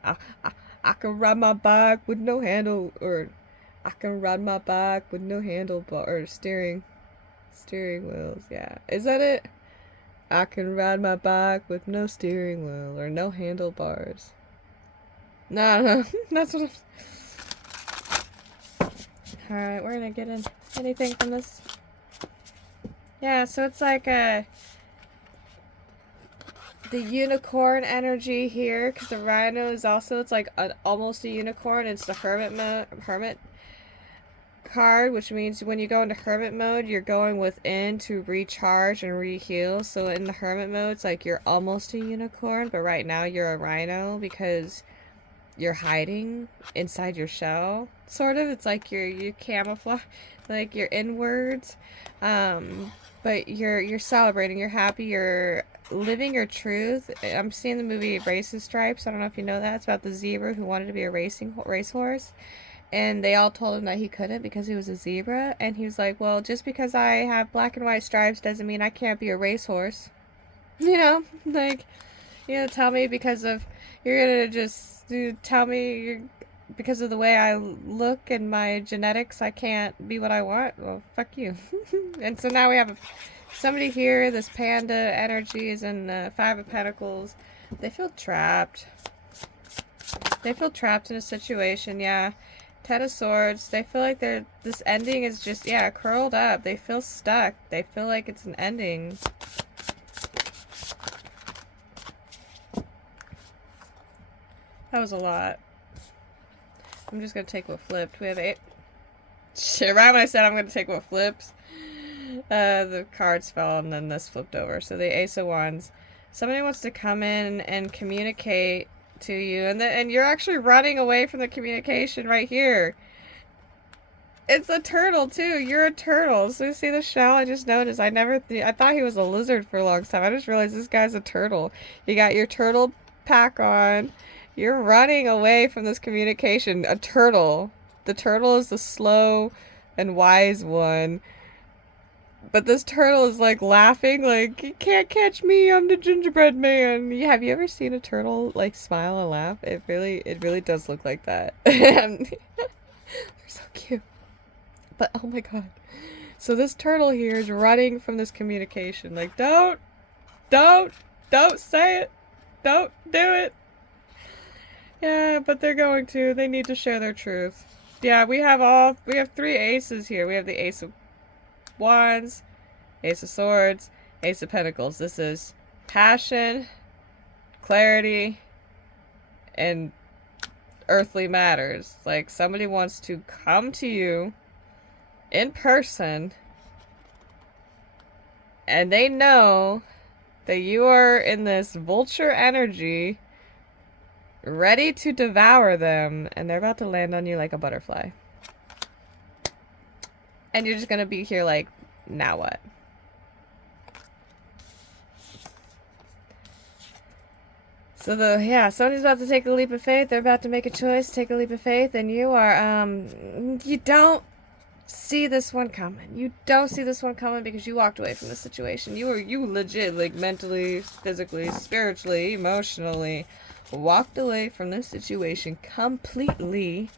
I, I, I can ride my bike with no handle, or I can ride my bike with no handlebar, or steering wheels. Yeah, is that it? I can ride my bike with no steering wheel or no handlebars. No, that's what Alright, we're gonna get in anything from this. Yeah, so it's like the unicorn energy here, because the rhino is also, it's like almost a unicorn. It's the hermit card, which means when you go into hermit mode, you're going within to recharge and re-heal. So in the hermit mode, it's like you're almost a unicorn, but right now you're a rhino because you're hiding inside your shell, sort of. It's like you camouflage, like you're inwards, but you're celebrating, you're happy, you're living your truth. I'm seeing the movie Racing Stripes. I don't know if you know that. It's about the zebra who wanted to be a racehorse, and they all told him that he couldn't because he was a zebra, and he was like, well, just because I have black and white stripes doesn't mean I can't be a racehorse. You know, like, tell me because of, you're gonna just tell me because of the way I look and my genetics I can't be what I want. Well, fuck you. And so now we have somebody here. This panda energy is in Five of Pentacles. They feel trapped. They feel trapped in a situation. Yeah. Ten of Swords. They feel like this ending is just, yeah, curled up. They feel stuck. They feel like it's an ending. That was a lot. I'm just gonna take what flipped. We have 8. Shit, right when I said I'm gonna take what flips, the cards fell and then this flipped over. So the Ace of Wands. Somebody wants to come in and communicate to you, and you're actually running away from the communication right here. It's a turtle too. You're a turtle. So you see the shell? I just noticed. I thought he was a lizard for a long time. I just realized this guy's a turtle. You got your turtle pack on. You're running away from this communication. A turtle. The turtle is the slow and wise one. But this turtle is like laughing like, you can't catch me, I'm the gingerbread man. Have you ever seen a turtle like smile and laugh? It really does look like that. They're so cute. But oh my god. So this turtle here is running from this communication. Like, don't say it. Don't do it. Yeah, but they're going to. They need to share their truth. Yeah, we have 3 aces here. We have the Ace of Wands, Ace of Swords, Ace of Pentacles. This is passion, clarity, and earthly matters. Like, somebody wants to come to you in person, and they know that you are in this vulture energy, ready to devour them, and they're about to land on you like a butterfly. And you're just gonna be here like, now what? So somebody's about to take a leap of faith. They're about to make a choice, take a leap of faith, and you are, you don't see this one coming. You don't see this one coming because you walked away from the situation. You legit, like, mentally, physically, spiritually, emotionally walked away from this situation completely.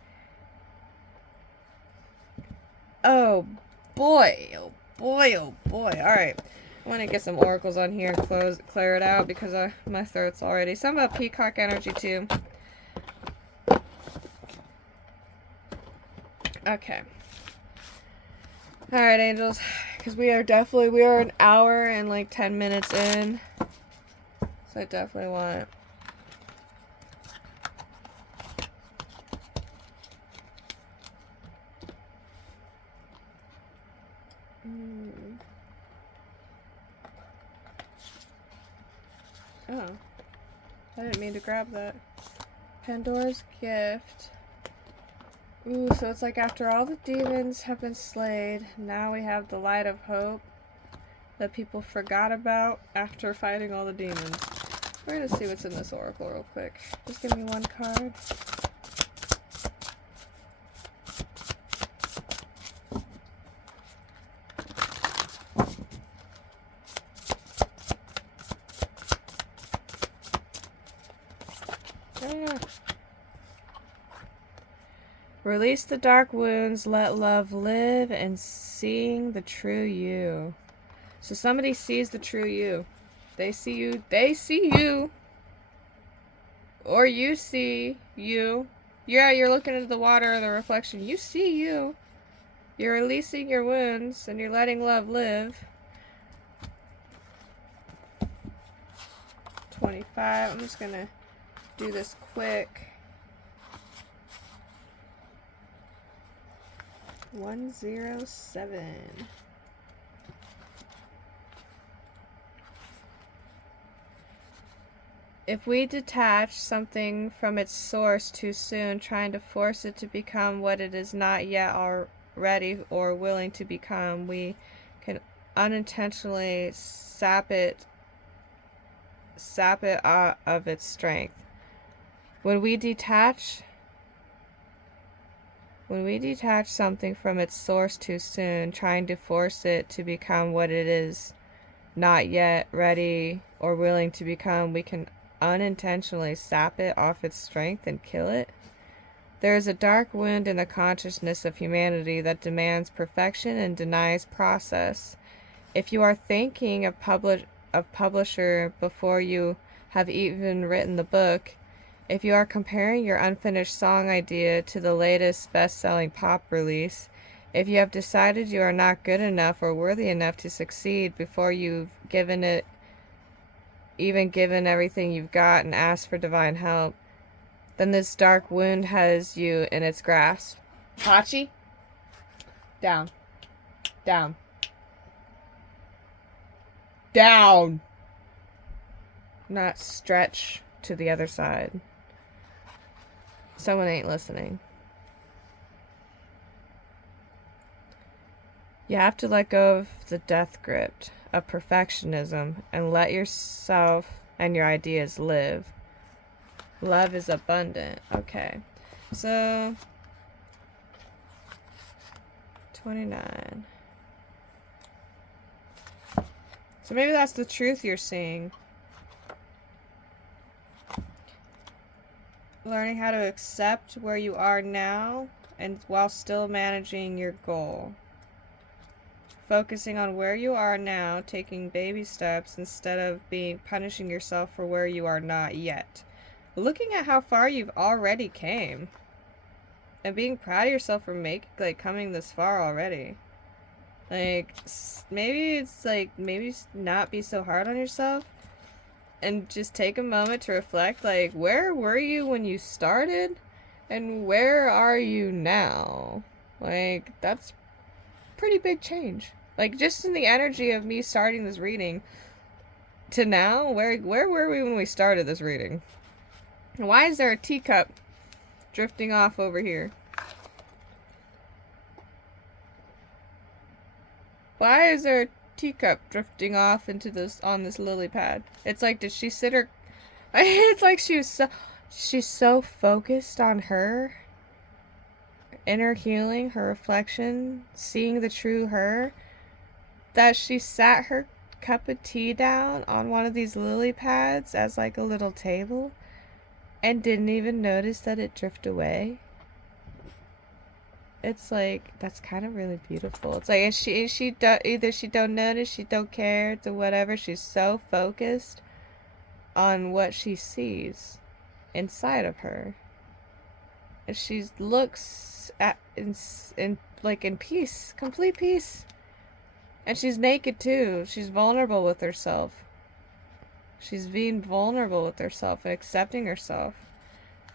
Oh boy, oh boy, oh boy. Alright. I want to get some oracles on here and clear it out because my throat's already. Some about peacock energy too. Okay. Alright, angels. Because we are an hour and like 10 minutes in. So I definitely want... Oh. I didn't mean to grab that. Pandora's Gift. Ooh, so it's like after all the demons have been slayed, now we have the light of hope that people forgot about after fighting all the demons. We're gonna see what's in this oracle real quick. Just give me one card. Ah. Release the dark wounds, let love live, and seeing the true you. So somebody sees the true you. They see you. They see you. Or you see you. Yeah, you're looking into the water or the reflection. You see you. You're releasing your wounds and you're letting love live. 25. I'm just gonna do this quick. 107. If we detach something from its source too soon, trying to force it to become what it is not yet ready or willing to become, we can unintentionally sap it of its strength. When we detach something from its source too soon, trying to force it to become what it is not yet ready or willing to become, we can unintentionally sap it off its strength and kill it. There is a dark wound in the consciousness of humanity that demands perfection and denies process. If you are thinking of publisher before you have even written the book, if you are comparing your unfinished song idea to the latest best-selling pop release, if you have decided you are not good enough or worthy enough to succeed before you've given everything you've got and asked for divine help, then this dark wound has you in its grasp. Hachi? Down. Down. Down! Not stretch to the other side. Someone ain't listening. You have to let go of the death grip of perfectionism and let yourself and your ideas live. Love is abundant. Okay. So 29. So maybe that's the truth you're seeing. Learning how to accept where you are now and while still managing your goal. Focusing on where you are now, taking baby steps instead of punishing yourself for where you are not yet. Looking at how far you've already came. And being proud of yourself for coming this far already. Maybe not be so hard on yourself. And just take a moment to reflect, where were you when you started? And where are you now? That's pretty big change. Just in the energy of me starting this reading to now, where were we when we started this reading? Why is there a teacup drifting off over here? Why is there a teacup drifting off into on this lily pad? It's like, did she sit her... It's like she's so focused on her inner healing, her reflection, seeing the true her, that she sat her cup of tea down on one of these lily pads as a little table and didn't even notice that it drifted away. It's that's kind of really beautiful. It's either she don't notice, she don't care, to whatever. She's so focused on what she sees inside of her. And she looks in peace, complete peace. And she's naked too. She's vulnerable with herself. She's being vulnerable with herself and accepting herself.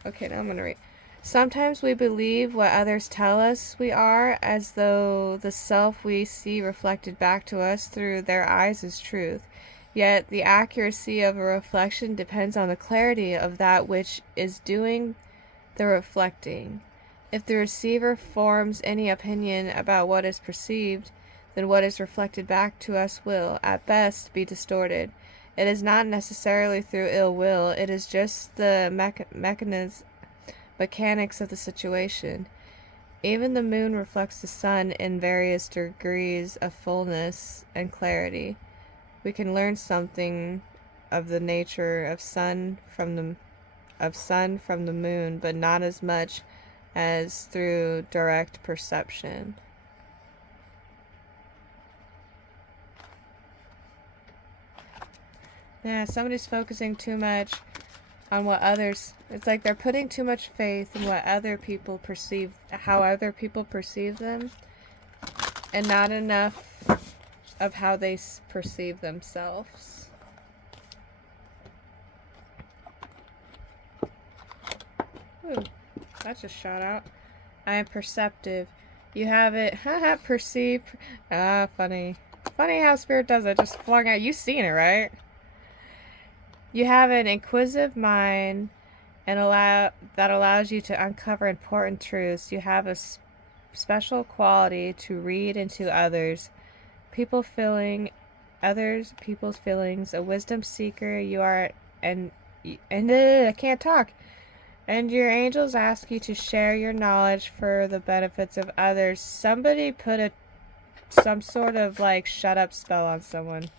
Okay, now I'm gonna read. Sometimes we believe what others tell us we are, as though the self we see reflected back to us through their eyes is truth. Yet the accuracy of a reflection depends on the clarity of that which is doing the reflecting. If the receiver forms any opinion about what is perceived, then what is reflected back to us will, at best, be distorted. It is not necessarily through ill will, it is just the mechanics of the situation. Even the moon reflects the sun in various degrees of fullness and clarity. We can learn something of the nature of sun from the moon, but not as much as through direct perception. Yeah, somebody's focusing too much on what others, it's like they're putting too much faith in what other people perceive, how other people perceive them, and not enough of how they perceive themselves. Ooh, that just shot out. I am perceptive. You have it. Haha, perceive. Funny. Funny how Spirit does it. Just flung out. You've seen it, right? You have an inquisitive mind and that allows you to uncover important truths. You have a special quality to read into people's feelings, a wisdom seeker. You are I can't talk. And your angels ask you to share your knowledge for the benefits of others. Somebody put some sort of like shut up spell on someone.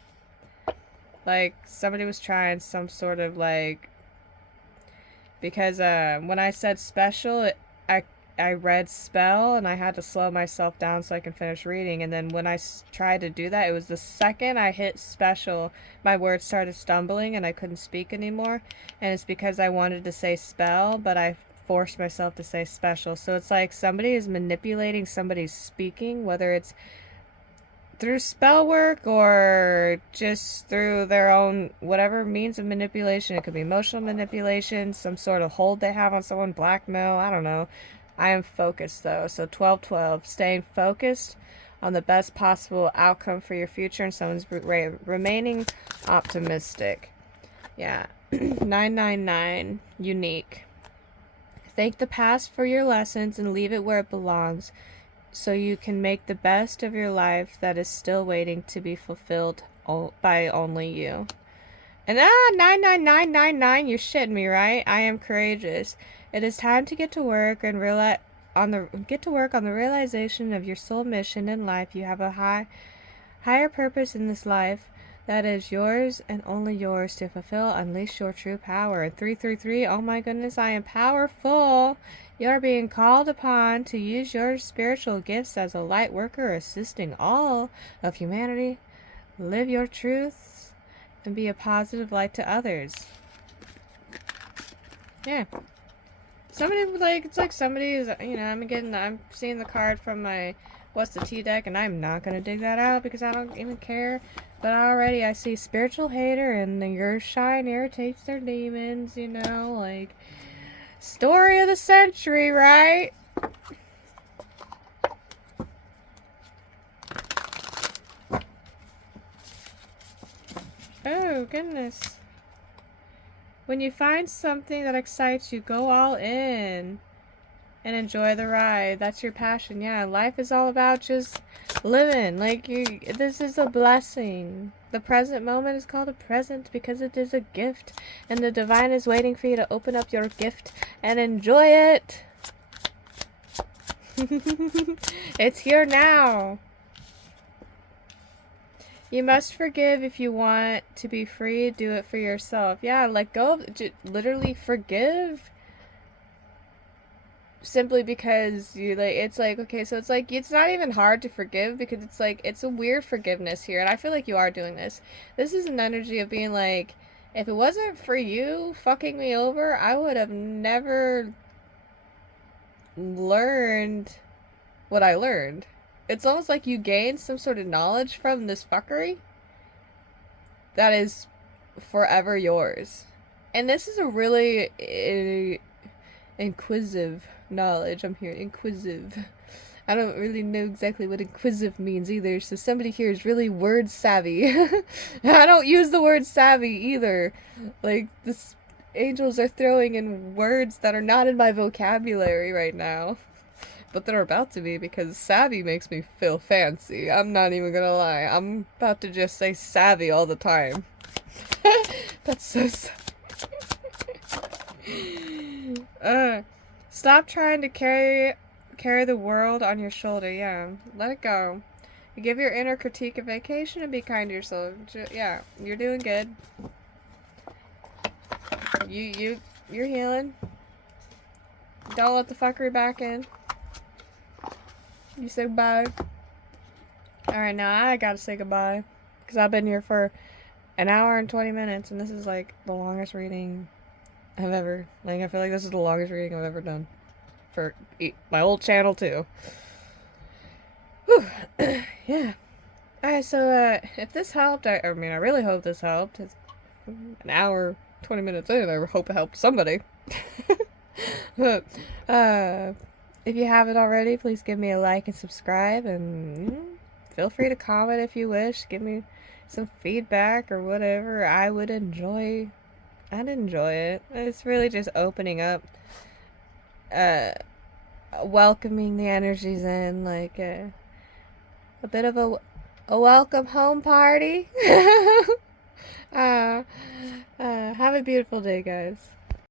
Like somebody was trying some sort of like, because when I said special, I read spell and I had to slow myself down so I can finish reading. And then when I tried to do that, it was the second I hit special, my words started stumbling and I couldn't speak anymore. And it's because I wanted to say spell, but I forced myself to say special. So it's like somebody is manipulating somebody's speaking, whether it's through spell work or just through their own whatever means of manipulation. It could be emotional manipulation, some sort of hold they have on someone, blackmail, I don't know. I am focused though. So 12-12, staying focused on the best possible outcome for your future, and someone's remaining optimistic. Yeah. 999, unique. Thank the past for your lessons and leave it where it belongs, so you can make the best of your life that is still waiting to be fulfilled by only you. And 99999, you're shitting me, right? I am courageous. It is time to get to work and on the realization of your soul mission in life. You have a higher purpose in this life that is yours and only yours to fulfill. Unleash your true power. And 333, oh my goodness, I am powerful. You are being called upon to use your spiritual gifts as a light worker, assisting all of humanity. Live your truths and be a positive light to others. Yeah. Somebody, like, it's like somebody is, I'm seeing the card from my What's the Tea deck, and I'm not going to dig that out because I don't even care. But already I see spiritual hater, and your shine irritates their demons, like, story of the century, right? Oh, goodness. When you find something that excites you, go all in and enjoy the ride. That's your passion. Yeah, life is all about just living. Like, this is a blessing. The present moment is called a present because it is a gift, and the divine is waiting for you to open up your gift and enjoy it. It's here now. You must forgive if you want to be free. Do it for yourself. Yeah, let go of, literally forgive. Simply because it's like, okay, so it's like, it's not even hard to forgive because it's like, it's a weird forgiveness here. And I feel like you are doing this. This is an energy of being like, if it wasn't for you fucking me over, I would have never learned what I learned. It's almost like you gained some sort of knowledge from this fuckery that is forever yours. And this is a really inquisitive knowledge. I'm here, inquisitive. I don't really know exactly what inquisitive means either, so somebody here is really word savvy. I don't use the word savvy either. Like, angels are throwing in words that are not in my vocabulary right now. but they're about to be because savvy makes me feel fancy. I'm not even gonna lie. I'm about to just say savvy all the time. That's so stop trying to carry the world on your shoulder. Yeah, let it go. You give your inner critique a vacation and be kind to yourself. Yeah, you're doing good. You're healing. Don't let the fuckery back in. You say goodbye. Alright, now I gotta say goodbye. Because I've been here for an hour and 20 minutes, and this is like the longest reading I've ever... Like, I feel like this is the longest reading I've ever done. For my old channel, too. Whew. Yeah. Alright, so, if this helped, I mean, I really hope this helped. It's an hour, 20 minutes in, I hope it helped somebody. If you haven't already, please give me a like and subscribe, and feel free to comment if you wish. Give me some feedback or whatever. I'd enjoy it. It's really just opening up, welcoming the energies in, like a bit of a welcome home party. Have a beautiful day, guys.